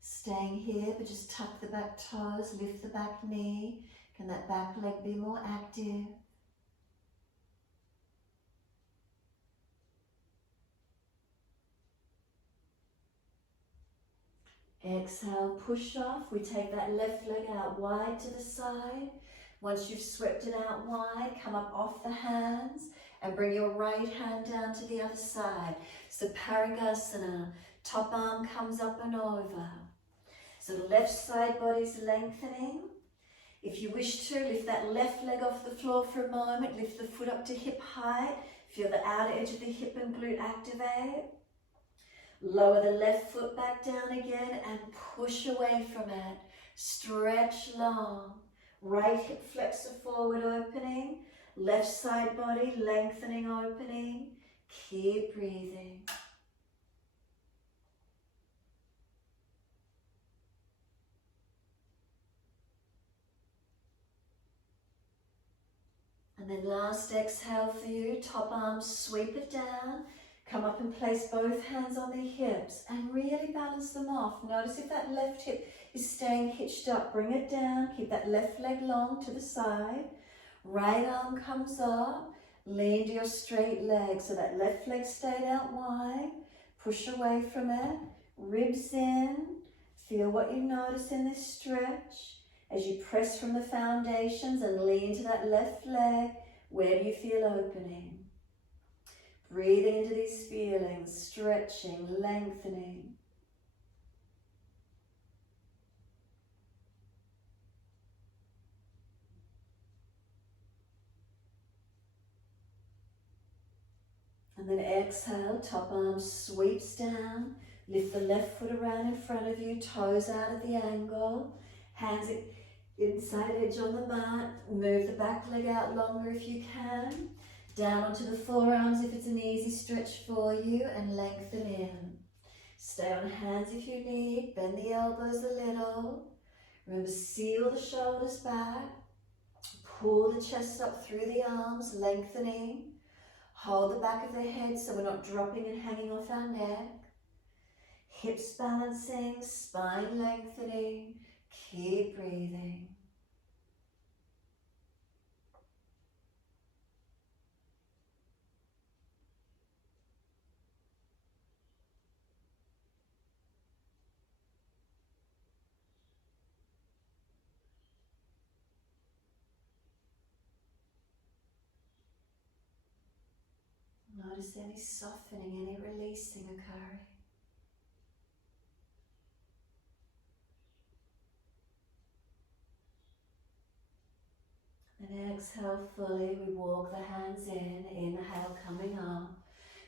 Staying here, but just tuck the back toes, lift the back knee. Can that back leg be more active? Exhale, push off. We take that left leg out wide to the side. Once you've swept it out wide, come up off the hands and bring your right hand down to the other side. So Parigasana, top arm comes up and over. So the left side body's lengthening. If you wish to, lift that left leg off the floor for a moment. Lift the foot up to hip height. Feel the outer edge of the hip and glute activate. Lower the left foot back down again and push away from it. Stretch long. Right hip flexor forward opening. Left side body lengthening opening. Keep breathing. And then last exhale for you. Top arm, sweep it down. Come up and place both hands on the hips and really balance them off. Notice if that left hip is staying hitched up. Bring it down. Keep that left leg long to the side. Right arm comes up. Lean to your straight leg. So that left leg stayed out wide. Push away from it. Ribs in. Feel what you notice in this stretch. As you press from the foundations and lean to that left leg, where do you feel opening? Breathing into these feelings, stretching, lengthening. And then exhale, top arm sweeps down. Lift the left foot around in front of you, toes out at the angle. Hands inside edge on the mat. Move the back leg out longer if you can. Down onto the forearms if it's an easy stretch for you, and lengthen in. Stay on hands if you need. Bend the elbows a little. Remember, seal the shoulders back. Pull the chest up through the arms, lengthening. Hold the back of the head so we're not dropping and hanging off our neck. Hips balancing, spine lengthening. Keep breathing. Notice any softening, any releasing occurring. And exhale fully, we walk the hands in, inhale coming up.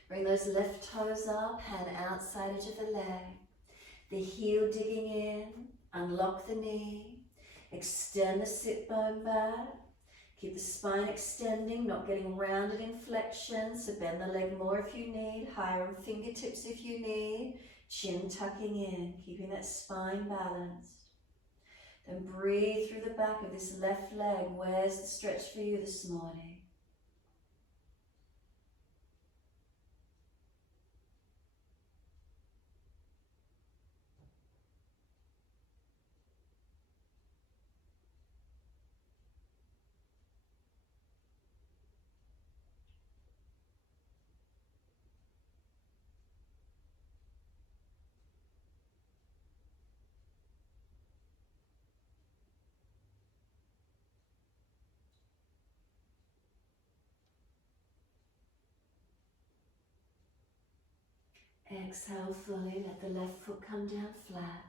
Bring those left toes up, hand outside edge of the leg. The heel digging in, unlock the knee, extend the sit bone back. Keep the spine extending, not getting rounded in flexion, so bend the leg more if you need, higher on fingertips if you need, chin tucking in, keeping that spine balanced. Then breathe through the back of this left leg. Where's the stretch for you this morning? Exhale fully, let the left foot come down flat.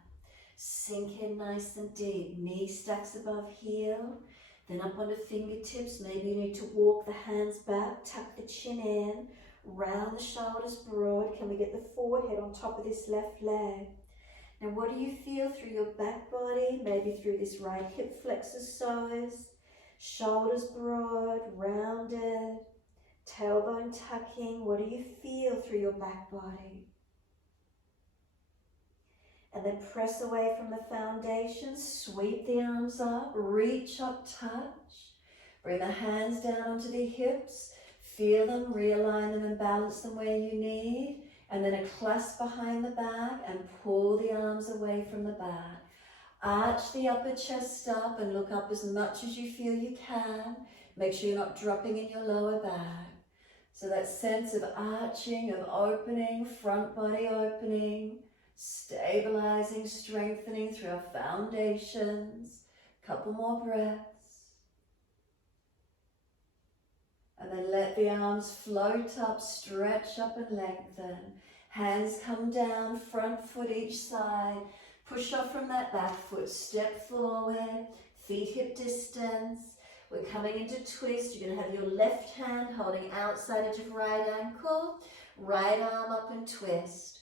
Sink in nice and deep, knee stacks above heel, then up onto fingertips. Maybe you need to walk the hands back, tuck the chin in, round the shoulders broad. Can we get the forehead on top of this left leg? Now what do you feel through your back body? Maybe through this right hip flexorcise, shoulders broad, rounded, tailbone tucking. What do you feel through your back body? And then press away from the foundation, sweep the arms up, reach up, touch. Bring the hands down onto the hips, feel them, realign them and balance them where you need. And then a clasp behind the back and pull the arms away from the back. Arch the upper chest up and look up as much as you feel you can. Make sure you're not dropping in your lower back. So that sense of arching, of opening, front body opening, stabilizing, strengthening through our foundations. Couple more breaths. And then let the arms float up, stretch up and lengthen. Hands come down, front foot each side. Push off from that back foot, step forward, feet hip distance. We're coming into twist. You're going to have your left hand holding outside edge of right ankle, right arm up and twist.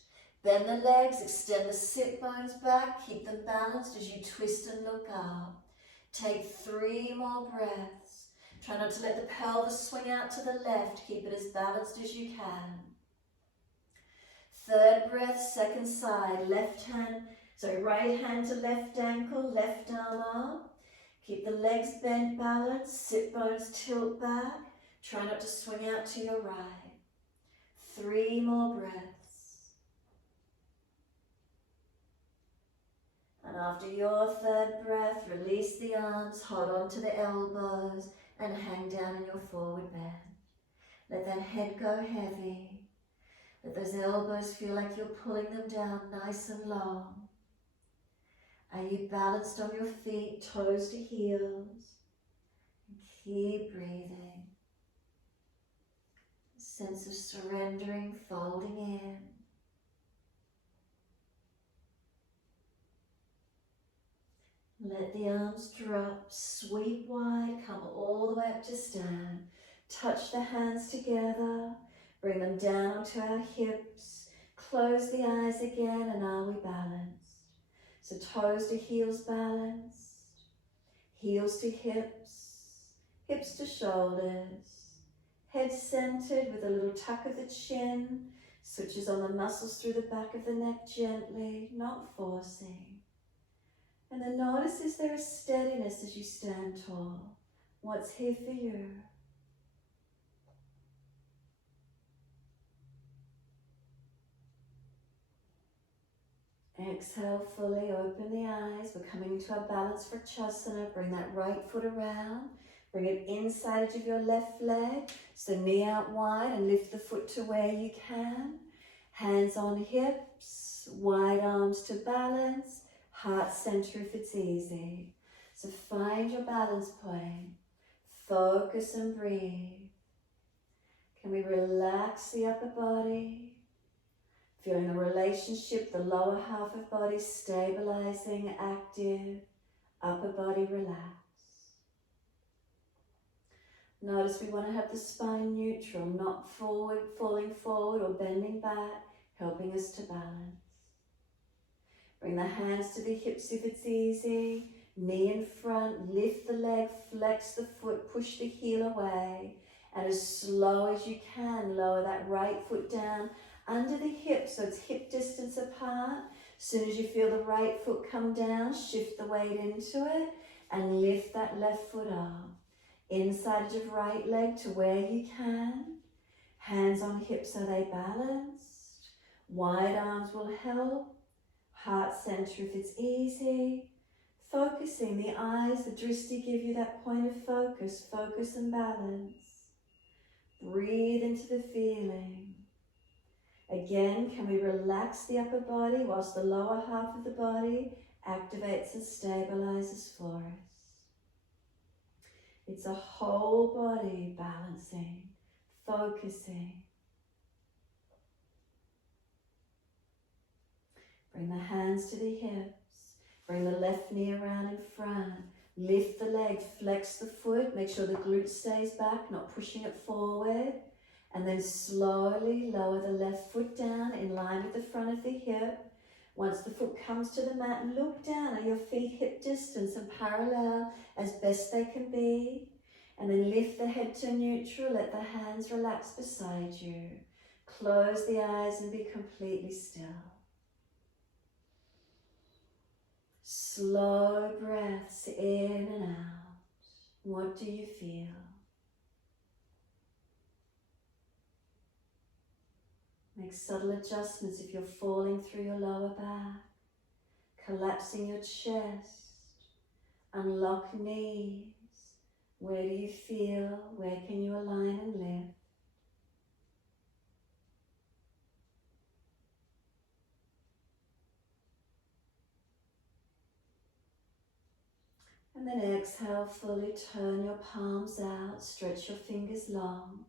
Bend the legs, extend the sit bones back, keep them balanced as you twist and look up. Take 3 more breaths. Try not to let the pelvis swing out to the left. Keep it as balanced as you can. 3rd breath, second side, right hand to left ankle, left arm up. Keep the legs bent, balanced, sit bones tilt back. Try not to swing out to your right. 3 more breaths. And after your 3rd breath, release the arms, hold on to the elbows, and hang down in your forward bend. Let that head go heavy. Let those elbows feel like you're pulling them down nice and long. Are you balanced on your feet, toes to heels? And keep breathing. A sense of surrendering, folding in. Let the arms drop, sweep wide, come all the way up to stand. Touch the hands together, bring them down onto our hips. Close the eyes again, and are we balanced? So toes to heels balanced, heels to hips, hips to shoulders. Head centered with a little tuck of the chin. Switches on the muscles through the back of the neck gently, not forcing. And then notice, is there a steadiness as you stand tall? What's here for you? Exhale fully, open the eyes. We're coming into our balance for Chaturanga. Bring that right foot around. Bring it inside edge of your left leg. So knee out wide and lift the foot to where you can. Hands on hips, wide arms to balance. Heart center if it's easy. So find your balance point. Focus and breathe. Can we relax the upper body? Feeling the relationship, the lower half of body stabilizing, active, upper body relaxed. Notice we want to have the spine neutral, not forward, falling forward or bending back, helping us to balance. Bring the hands to the hips if it's easy. Knee in front, lift the leg, flex the foot, push the heel away. And as slow as you can, lower that right foot down under the hip so it's hip distance apart. As soon as you feel the right foot come down, shift the weight into it and lift that left foot up. Inside edge of right leg to where you can. Hands on hips, are they balanced? Wide arms will help. Heart center if it's easy. Focusing the eyes, the drishti give you that point of focus. Focus and balance. Breathe into the feeling. Again, can we relax the upper body whilst the lower half of the body activates and stabilizes for us. It's a whole body balancing, focusing. Bring the hands to the hips. Bring the left knee around in front. Lift the leg, flex the foot, make sure the glute stays back, not pushing it forward. And then slowly lower the left foot down in line with the front of the hip. Once the foot comes to the mat, look down at your feet hip distance and parallel as best they can be. And then lift the head to neutral, let the hands relax beside you. Close the eyes and be completely still. Slow breaths in and out. What do you feel? Make subtle adjustments if you're falling through your lower back, collapsing your chest, unlock knees. Where do you feel? Where can you align and lift? And then exhale fully, turn your palms out, stretch your fingers long.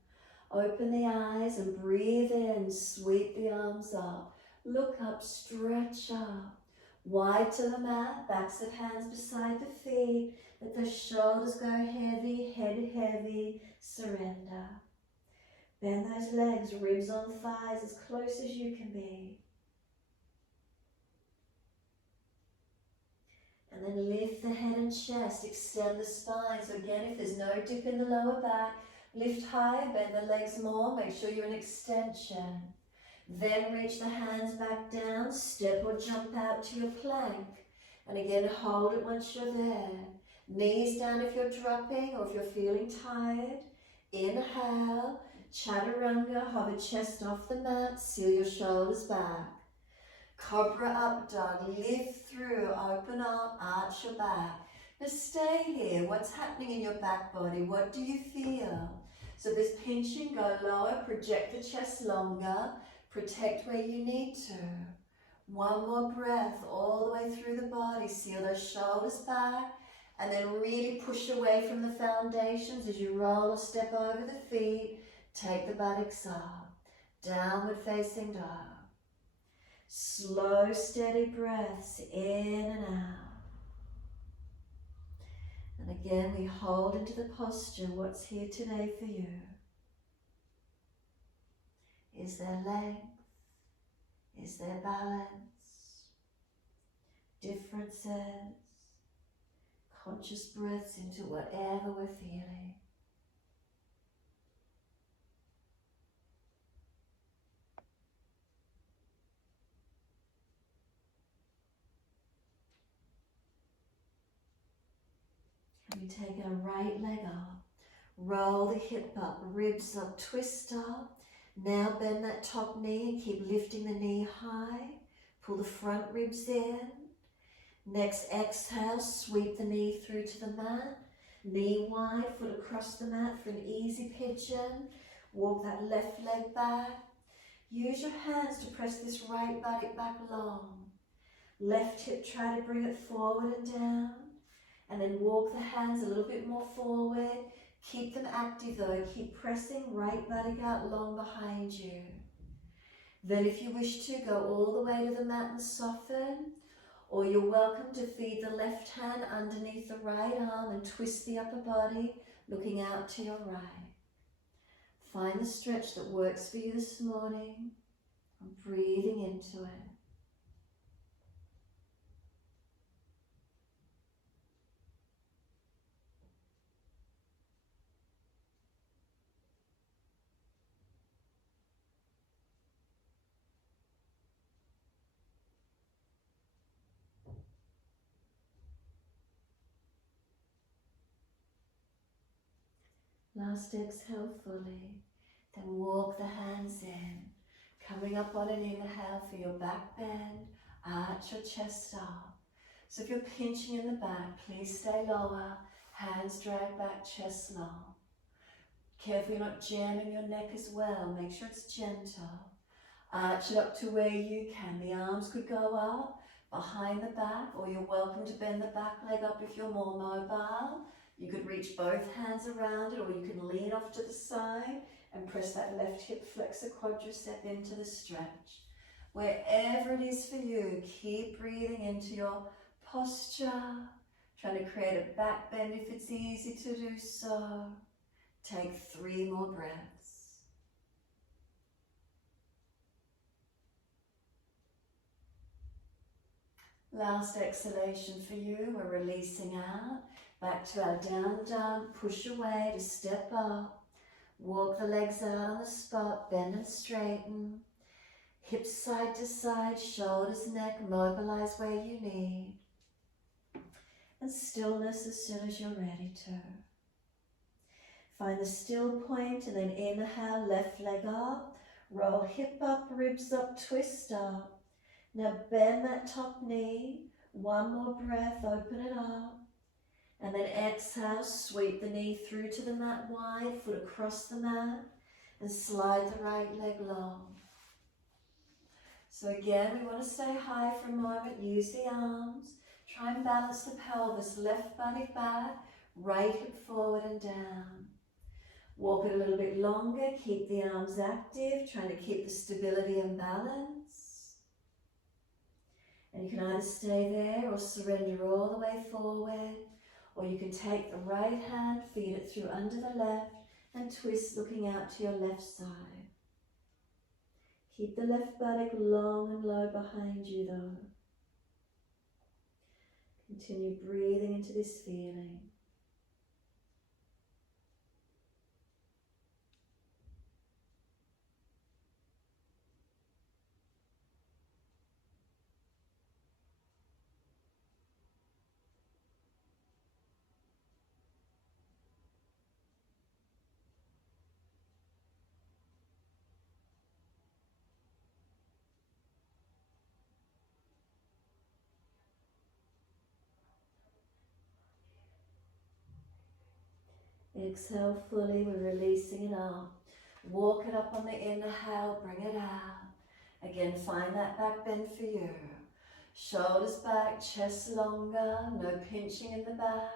Open the eyes and breathe in, sweep the arms up. Look up, stretch up. Wide to the mat, backs of hands beside the feet. Let the shoulders go heavy, head heavy, surrender. Bend those legs, ribs on thighs, as close as you can be. And then lift the head and chest, extend the spine. So again, if there's no dip in the lower back, lift higher, bend the legs more, make sure you're in extension. Then reach the hands back down, step or jump out to your plank. And again, hold it once you're there. Knees down if you're dropping or if you're feeling tired. Inhale, Chaturanga, hover chest off the mat, seal your shoulders back. Cobra up dog, lift through, open up, arch your back. Now stay here. What's happening in your back body? What do you feel? So this pinching, go lower, project the chest longer, protect where you need to. One more breath all the way through the body. Seal those shoulders back and then really push away from the foundations as you roll or step over the feet. Take the buttocks up. Downward facing dog. Slow, steady breaths in and out. And again, we hold into the posture. What's here today for you? Is there length? Is there balance? Differences? Conscious breaths into whatever we're feeling. And we take our right leg up, roll the hip up, ribs up, twist up. Now bend that top knee and keep lifting the knee high. Pull the front ribs in. Next exhale, sweep the knee through to the mat. Knee wide, foot across the mat for an easy pigeon. Walk that left leg back. Use your hands to press this right buttock back long. Left hip, try to bring it forward and down. And then walk the hands a little bit more forward. Keep them active though. Keep pressing right buttock out long behind you. Then if you wish to, go all the way to the mat and soften. Or you're welcome to feed the left hand underneath the right arm and twist the upper body, looking out to your right. Find the stretch that works for you this morning. And breathing into it. Last exhale fully, then walk the hands in, coming up on an inhale for your back bend, arch your chest up. So if you're pinching in the back, please stay lower, hands drag back, chest long. Careful you're not jamming your neck as well, make sure it's gentle. Arch it up to where you can, the arms could go up, behind the back, or you're welcome to bend the back leg up if you're more mobile. You could reach both hands around it, or you can lean off to the side and press that left hip flexor quadricep into the stretch. Wherever it is for you, keep breathing into your posture. Trying to create a back bend if it's easy to do so. Take 3 more breaths. Last exhalation for you. We're releasing out. Back to our down dog. Push away to step up. Walk the legs out on the spot. Bend and straighten. Hips side to side. Shoulders, neck. Mobilize where you need. And stillness as soon as you're ready to. Find the still point and then inhale, left leg up. Roll hip up, ribs up, twist up. Now bend that top knee. 1 more breath, open it up. And then exhale, sweep the knee through to the mat wide, foot across the mat. And slide the right leg long. So again, we want to stay high for a moment. Use the arms. Try and balance the pelvis, left body back, right hip forward and down. Walk it a little bit longer, keep the arms active, trying to keep the stability and balance. And you can either stay there or surrender all the way forward, or you can take the right hand, feed it through under the left, and twist looking out to your left side. Keep the left buttock long and low behind you though. Continue breathing into this feeling. Exhale fully, we're releasing it up. Walk it up on the inhale, bring it out. Again, find that back bend for you. Shoulders back, chest longer, no pinching in the back.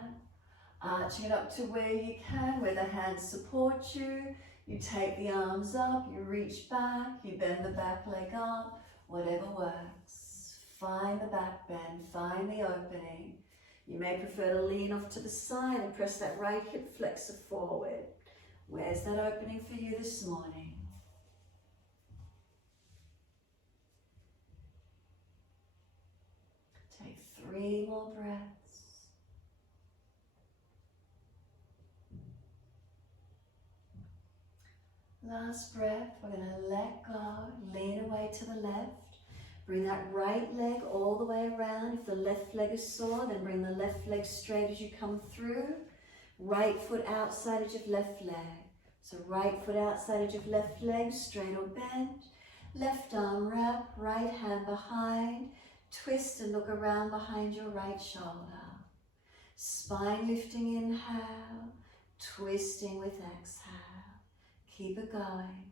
Arching it up to where you can, where the hands support you. You take the arms up, you reach back, you bend the back leg up, whatever works. Find the back bend, find the opening. You may prefer to lean off to the side and press that right hip flexor forward. Where's that opening for you this morning? Take 3 more breaths. Last breath, we're going to let go, lean away to the left. Bring that right leg all the way around. If the left leg is sore, then bring the left leg straight as you come through. Right foot outside edge of left leg. So right foot outside edge of left leg, straight or bent. Left arm wrap, right hand behind. Twist and look around behind your right shoulder. Spine lifting, inhale. Twisting with exhale. Keep it going.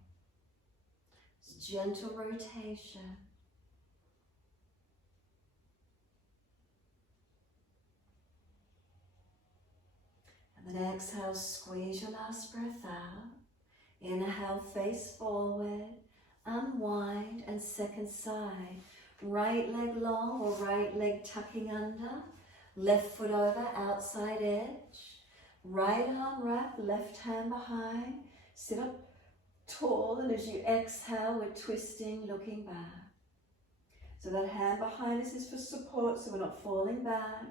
It's gentle rotation. And then exhale, squeeze your last breath out. Inhale, face forward, unwind, and second side. Right leg long or right leg tucking under. Left foot over, outside edge. Right arm wrap, left hand behind. Sit up tall, and as you exhale, we're twisting, looking back. So that hand behind us is for support, so we're not falling back.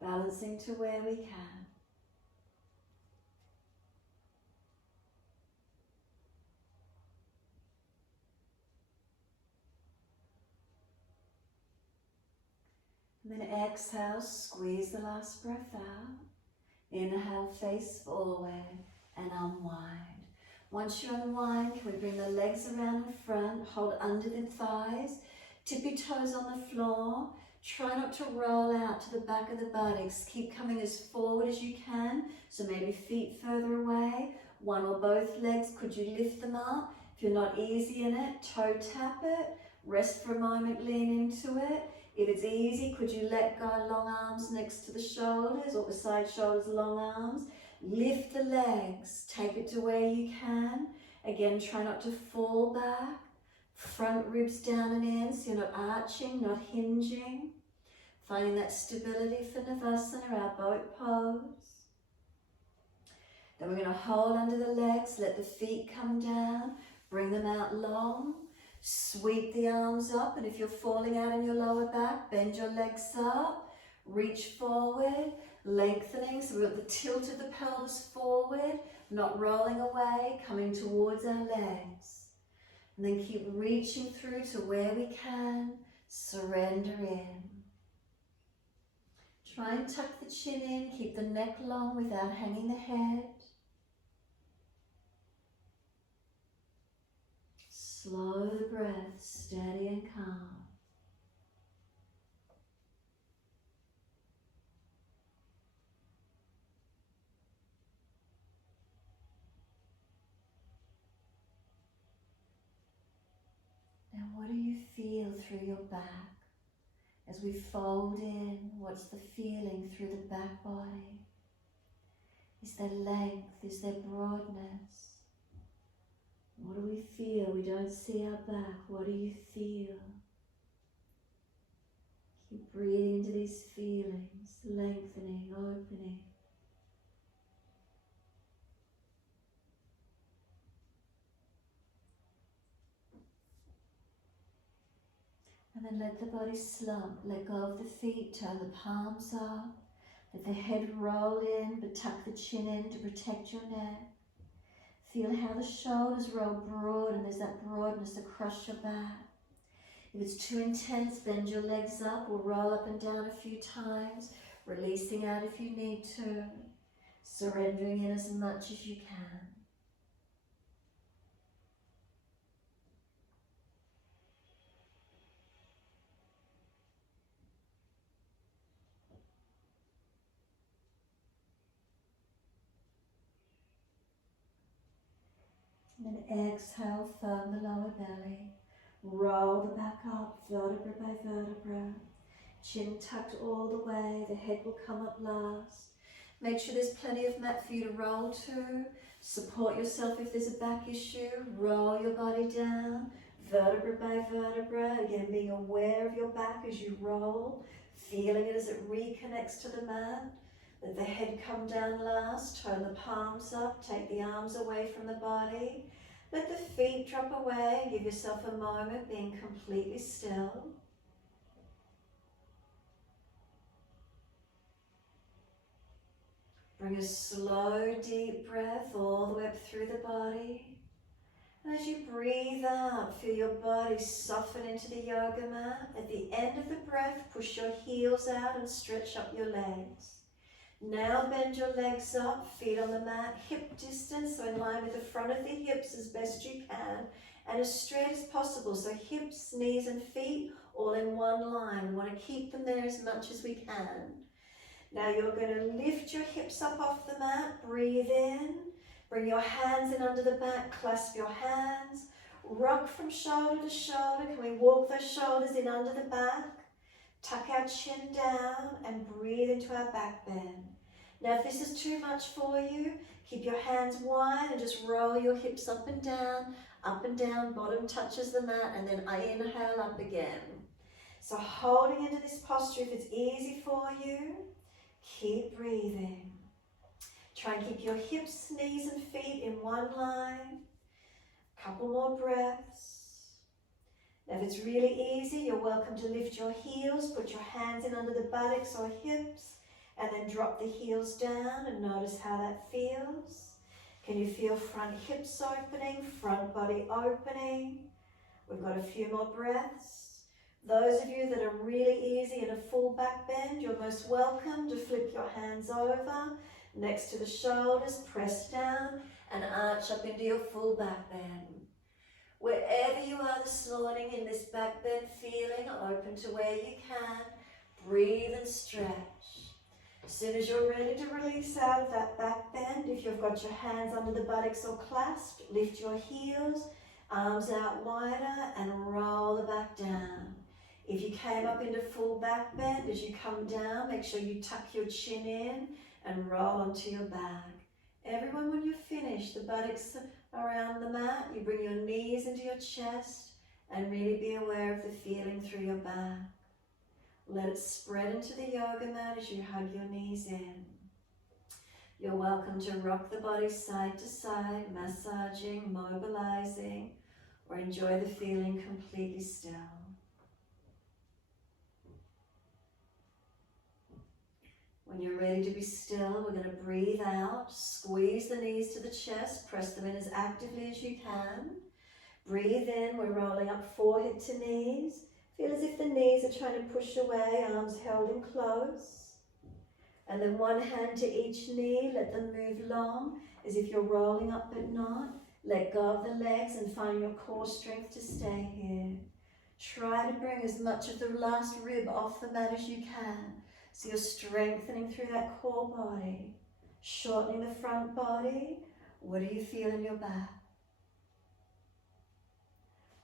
Balancing to where we can. And then exhale, squeeze the last breath out. Inhale, face forward and unwind. Once you unwind, can we bring the legs around in front, hold under the thighs, tip your toes on the floor. Try not to roll out to the back of the buttocks. Keep coming as forward as you can, so maybe feet further away. One or both legs, could you lift them up? If you're not easy in it, toe tap it. Rest for a moment, lean into it. If it's easy, could you let go long arms next to the shoulders or beside shoulders, long arms. Lift the legs, take it to where you can. Again, try not to fall back. Front ribs down and in, so you're not arching, not hinging. Finding that stability for Navasana, our boat pose. Then we're going to hold under the legs, let the feet come down, bring them out long, sweep the arms up, and if you're falling out in your lower back, bend your legs up, reach forward, lengthening, so we've got the tilt of the pelvis forward, not rolling away, coming towards our legs. And then keep reaching through to where we can, surrender in. Try and tuck the chin in, keep the neck long without hanging the head. Slow the breath, steady and calm. Now what do you feel through your back? As we fold in, what's the feeling through the back body? Is there length? Is there broadness? What do we feel? We don't see our back. What do you feel? Keep breathing into these feelings, lengthening, opening. And then let the body slump, let go of the feet, turn the palms up, let the head roll in, but tuck the chin in to protect your neck. Feel how the shoulders roll broad and there's that broadness across your back. If it's too intense, bend your legs up or roll up and down a few times, releasing out if you need to, surrendering in as much as you can. And then exhale, firm the lower belly. Roll the back up, vertebra by vertebra. Chin tucked all the way, the head will come up last. Make sure there's plenty of mat for you to roll to. Support yourself if there's a back issue. Roll your body down, vertebra by vertebra. Again, being aware of your back as you roll, feeling it as it reconnects to the mat. Let the head come down last, turn the palms up, take the arms away from the body. Let the feet drop away, give yourself a moment being completely still. Bring a slow, deep breath all the way up through the body. And as you breathe out, feel your body soften into the yoga mat. At the end of the breath, push your heels out and stretch up your legs. Now bend your legs up, feet on the mat, hip distance, so in line with the front of the hips as best you can, and as straight as possible, so hips, knees and feet all in one line. We want to keep them there as much as we can. Now you're going to lift your hips up off the mat, breathe in, bring your hands in under the back, clasp your hands, rock from shoulder to shoulder. Can we walk those shoulders in under the back? Tuck our chin down and breathe into our back bend. Now if this is too much for you, keep your hands wide and just roll your hips up and down, bottom touches the mat, and then inhale up again. So holding into this posture if it's easy for you, keep breathing. Try and keep your hips, knees and feet in one line. Couple more breaths. Now if it's really easy, you're welcome to lift your heels, put your hands in under the buttocks or hips, and then drop the heels down and notice how that feels. Can you feel front hips opening, front body opening? We've got a few more breaths. Those of you that are really easy in a full back bend, you're most welcome to flip your hands over next to the shoulders, press down and arch up into your full back bend. Wherever you are this morning in this back bend feeling, open to where you can, breathe and stretch. As soon as you're ready to release out of that back bend, if you've got your hands under the buttocks or clasped, lift your heels, arms out wider and roll the back down. If you came up into full back bend, as you come down, make sure you tuck your chin in and roll onto your back. Everyone, when you're finished, the buttocks around the mat, you bring your knees into your chest and really be aware of the feeling through your back. Let it spread into the yoga mat as you hug your knees in. You're welcome to rock the body side to side, massaging, mobilizing, or enjoy the feeling completely still. When you're ready to be still, we're going to breathe out, squeeze the knees to the chest, press them in as actively as you can. Breathe in, we're rolling up forehead to knees. Feel as if the knees are trying to push away, arms held in close. And then one hand to each knee, let them move long, as if you're rolling up but not. Let go of the legs and find your core strength to stay here. Try to bring as much of the last rib off the mat as you can. So you're strengthening through that core body, shortening the front body. What do you feel in your back?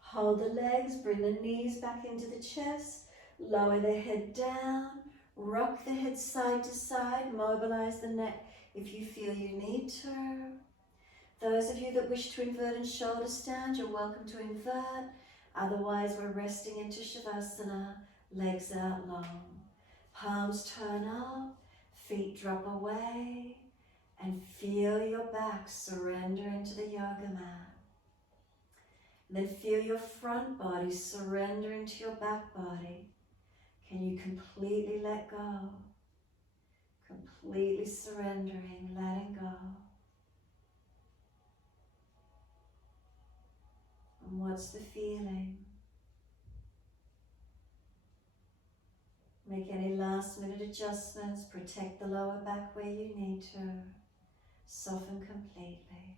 Hold the legs, bring the knees back into the chest, lower the head down, rock the head side to side, mobilize the neck if you feel you need to. Those of you that wish to invert and shoulder stand, you're welcome to invert. Otherwise, we're resting into Shavasana, legs out long. Palms turn up, feet drop away, and feel your back surrender into the yoga mat. Then feel your front body surrender into your back body. Can you completely let go? Completely surrendering, letting go. And what's the feeling? Make any last minute adjustments, protect the lower back where you need to. Soften completely.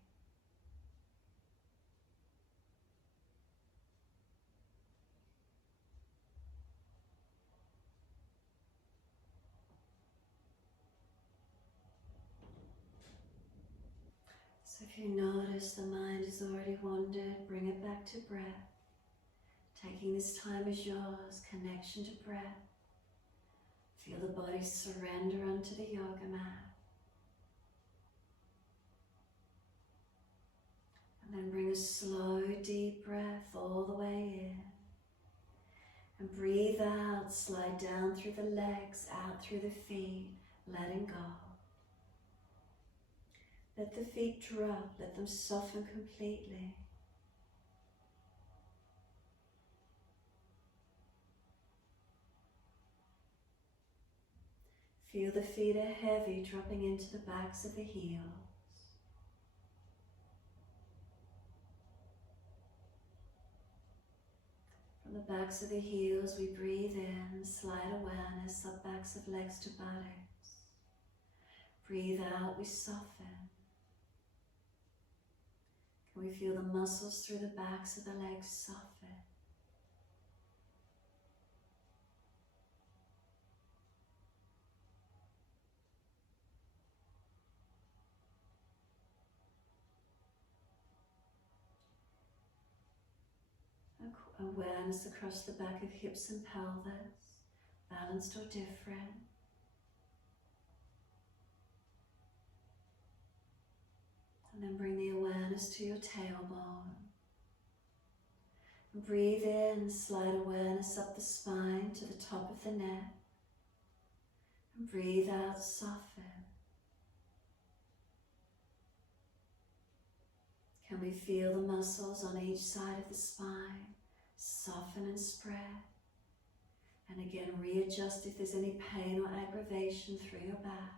So if you notice the mind has already wandered, bring it back to breath. Taking this time as yours, connection to breath. Feel the body surrender onto the yoga mat. And then bring a slow, deep breath all the way in. And breathe out, slide down through the legs, out through the feet, letting go. Let the feet drop, let them soften completely. Feel the feet are heavy, dropping into the backs of the heels. From the backs of the heels, we breathe in, slide awareness up backs of legs to buttocks. Breathe out, we soften. Can we feel the muscles through the backs of the legs soften? Awareness across the back of hips and pelvis, balanced or different. And then bring the awareness to your tailbone. Breathe in, slide awareness up the spine to the top of the neck. And breathe out, soften. Can we feel the muscles on each side of the spine soften and spread? And again, readjust if there's any pain or aggravation through your back.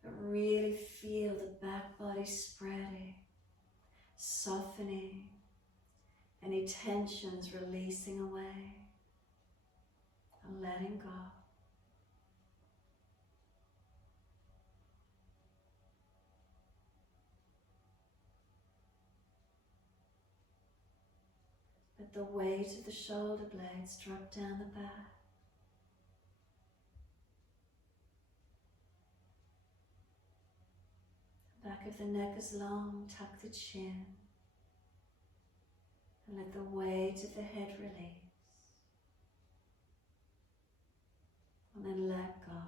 But really feel the back body spreading, softening, any tensions releasing away and letting go. Let the weight of the shoulder blades drop down the back. The back of the neck is long, tuck the chin. And let the weight of the head release. And then let go.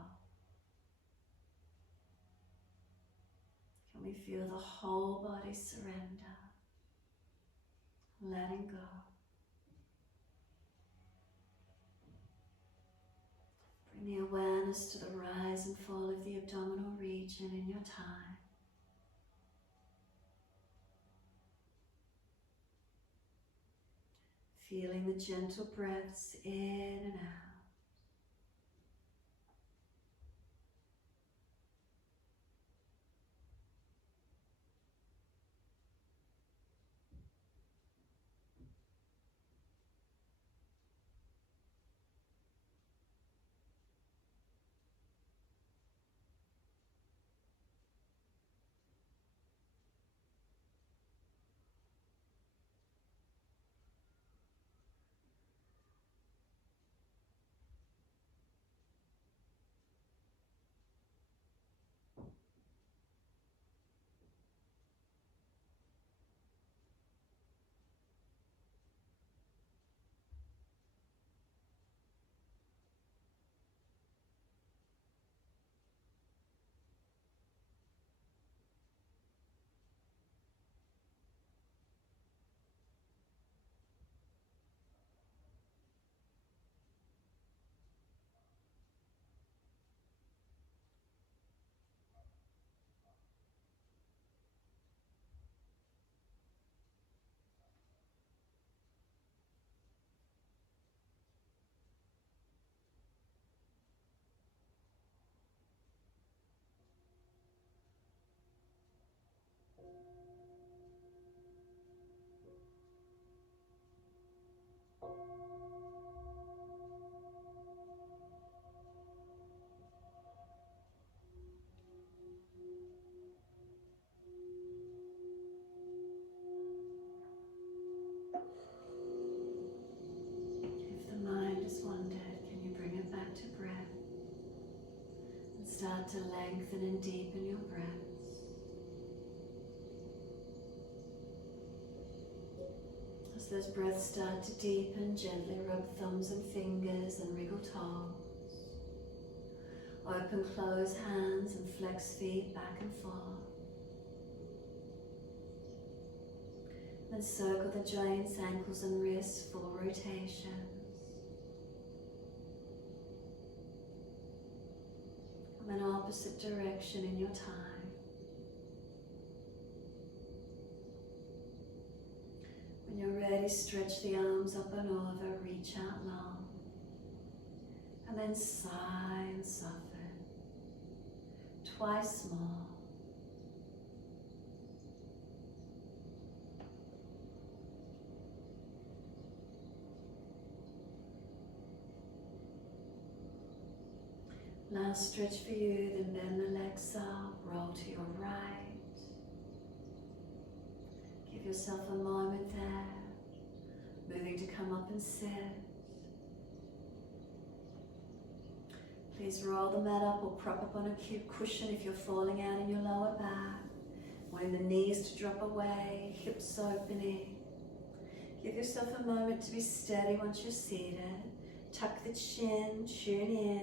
Can we feel the whole body surrender? Letting go. Bring the awareness to the rise and fall of the abdominal region in your time. Feeling the gentle breaths in and out. If the mind has wandered, can you bring it back to breath and start to lengthen and deepen your breaths? As those breaths start to deepen, gently rub thumbs and fingers and wriggle toes. Open, close hands and flex feet back and forth. Then circle the joints, ankles and wrists, full rotations. From an opposite direction in your time. When you're ready, stretch the arms up and over, reach out long. And then sigh and soften. Twice more. Last stretch for you, then bend the legs up, roll to your right. Give yourself a moment there, moving to come up and sit. Please roll the mat up or prop up on a cute cushion if you're falling out in your lower back. Wanting the knees to drop away, hips opening. Give yourself a moment to be steady once you're seated. Tuck the chin, tune in.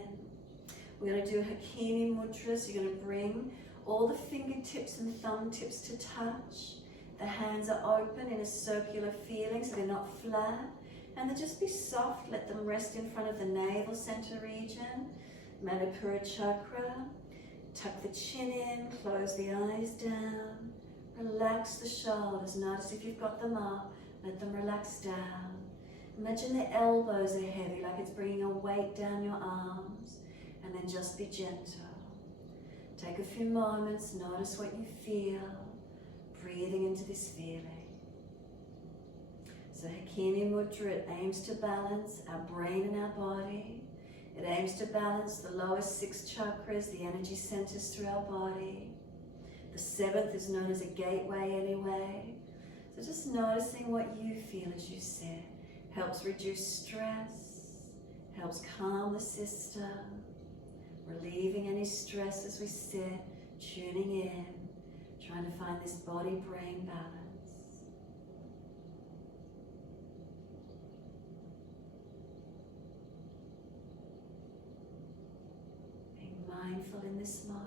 We're going to do Hakini Mudra, so you're going to bring all the fingertips and thumb tips to touch. The hands are open in a circular feeling, so they're not flat. And then just be soft, let them rest in front of the navel center region. Manipura chakra. Tuck the chin in, close the eyes down. Relax the shoulders, notice if you've got them up, let them relax down. Imagine the elbows are heavy, like it's bringing a weight down your arms. And then just be gentle. Take a few moments, notice what you feel, breathing into this feeling. So Hakini Mudra, it aims to balance our brain and our body. It aims to balance the lowest 6 chakras, the energy centers through our body. The 7th is known as a gateway anyway. So just noticing what you feel as you sit. Helps reduce stress, helps calm the system. Relieving any stress as we sit, tuning in, trying to find this body-brain balance. Being mindful in this moment.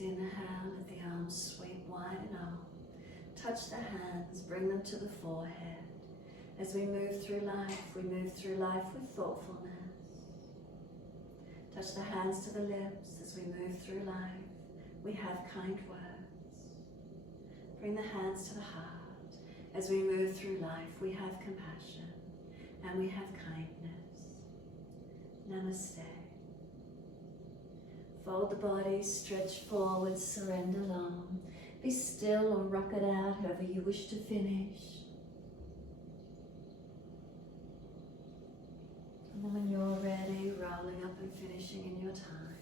Next inhale, let the arms sweep wide and up. Touch the hands, bring them to the forehead. As we move through life with thoughtfulness. Touch the hands to the lips as we move through life. We have kind words. Bring the hands to the heart. As we move through life, we have compassion and we have kindness. Namaste. Fold the body, stretch forward, surrender long. Be still or rock it out however you wish to finish. And then when you're ready, rolling up and finishing in your time.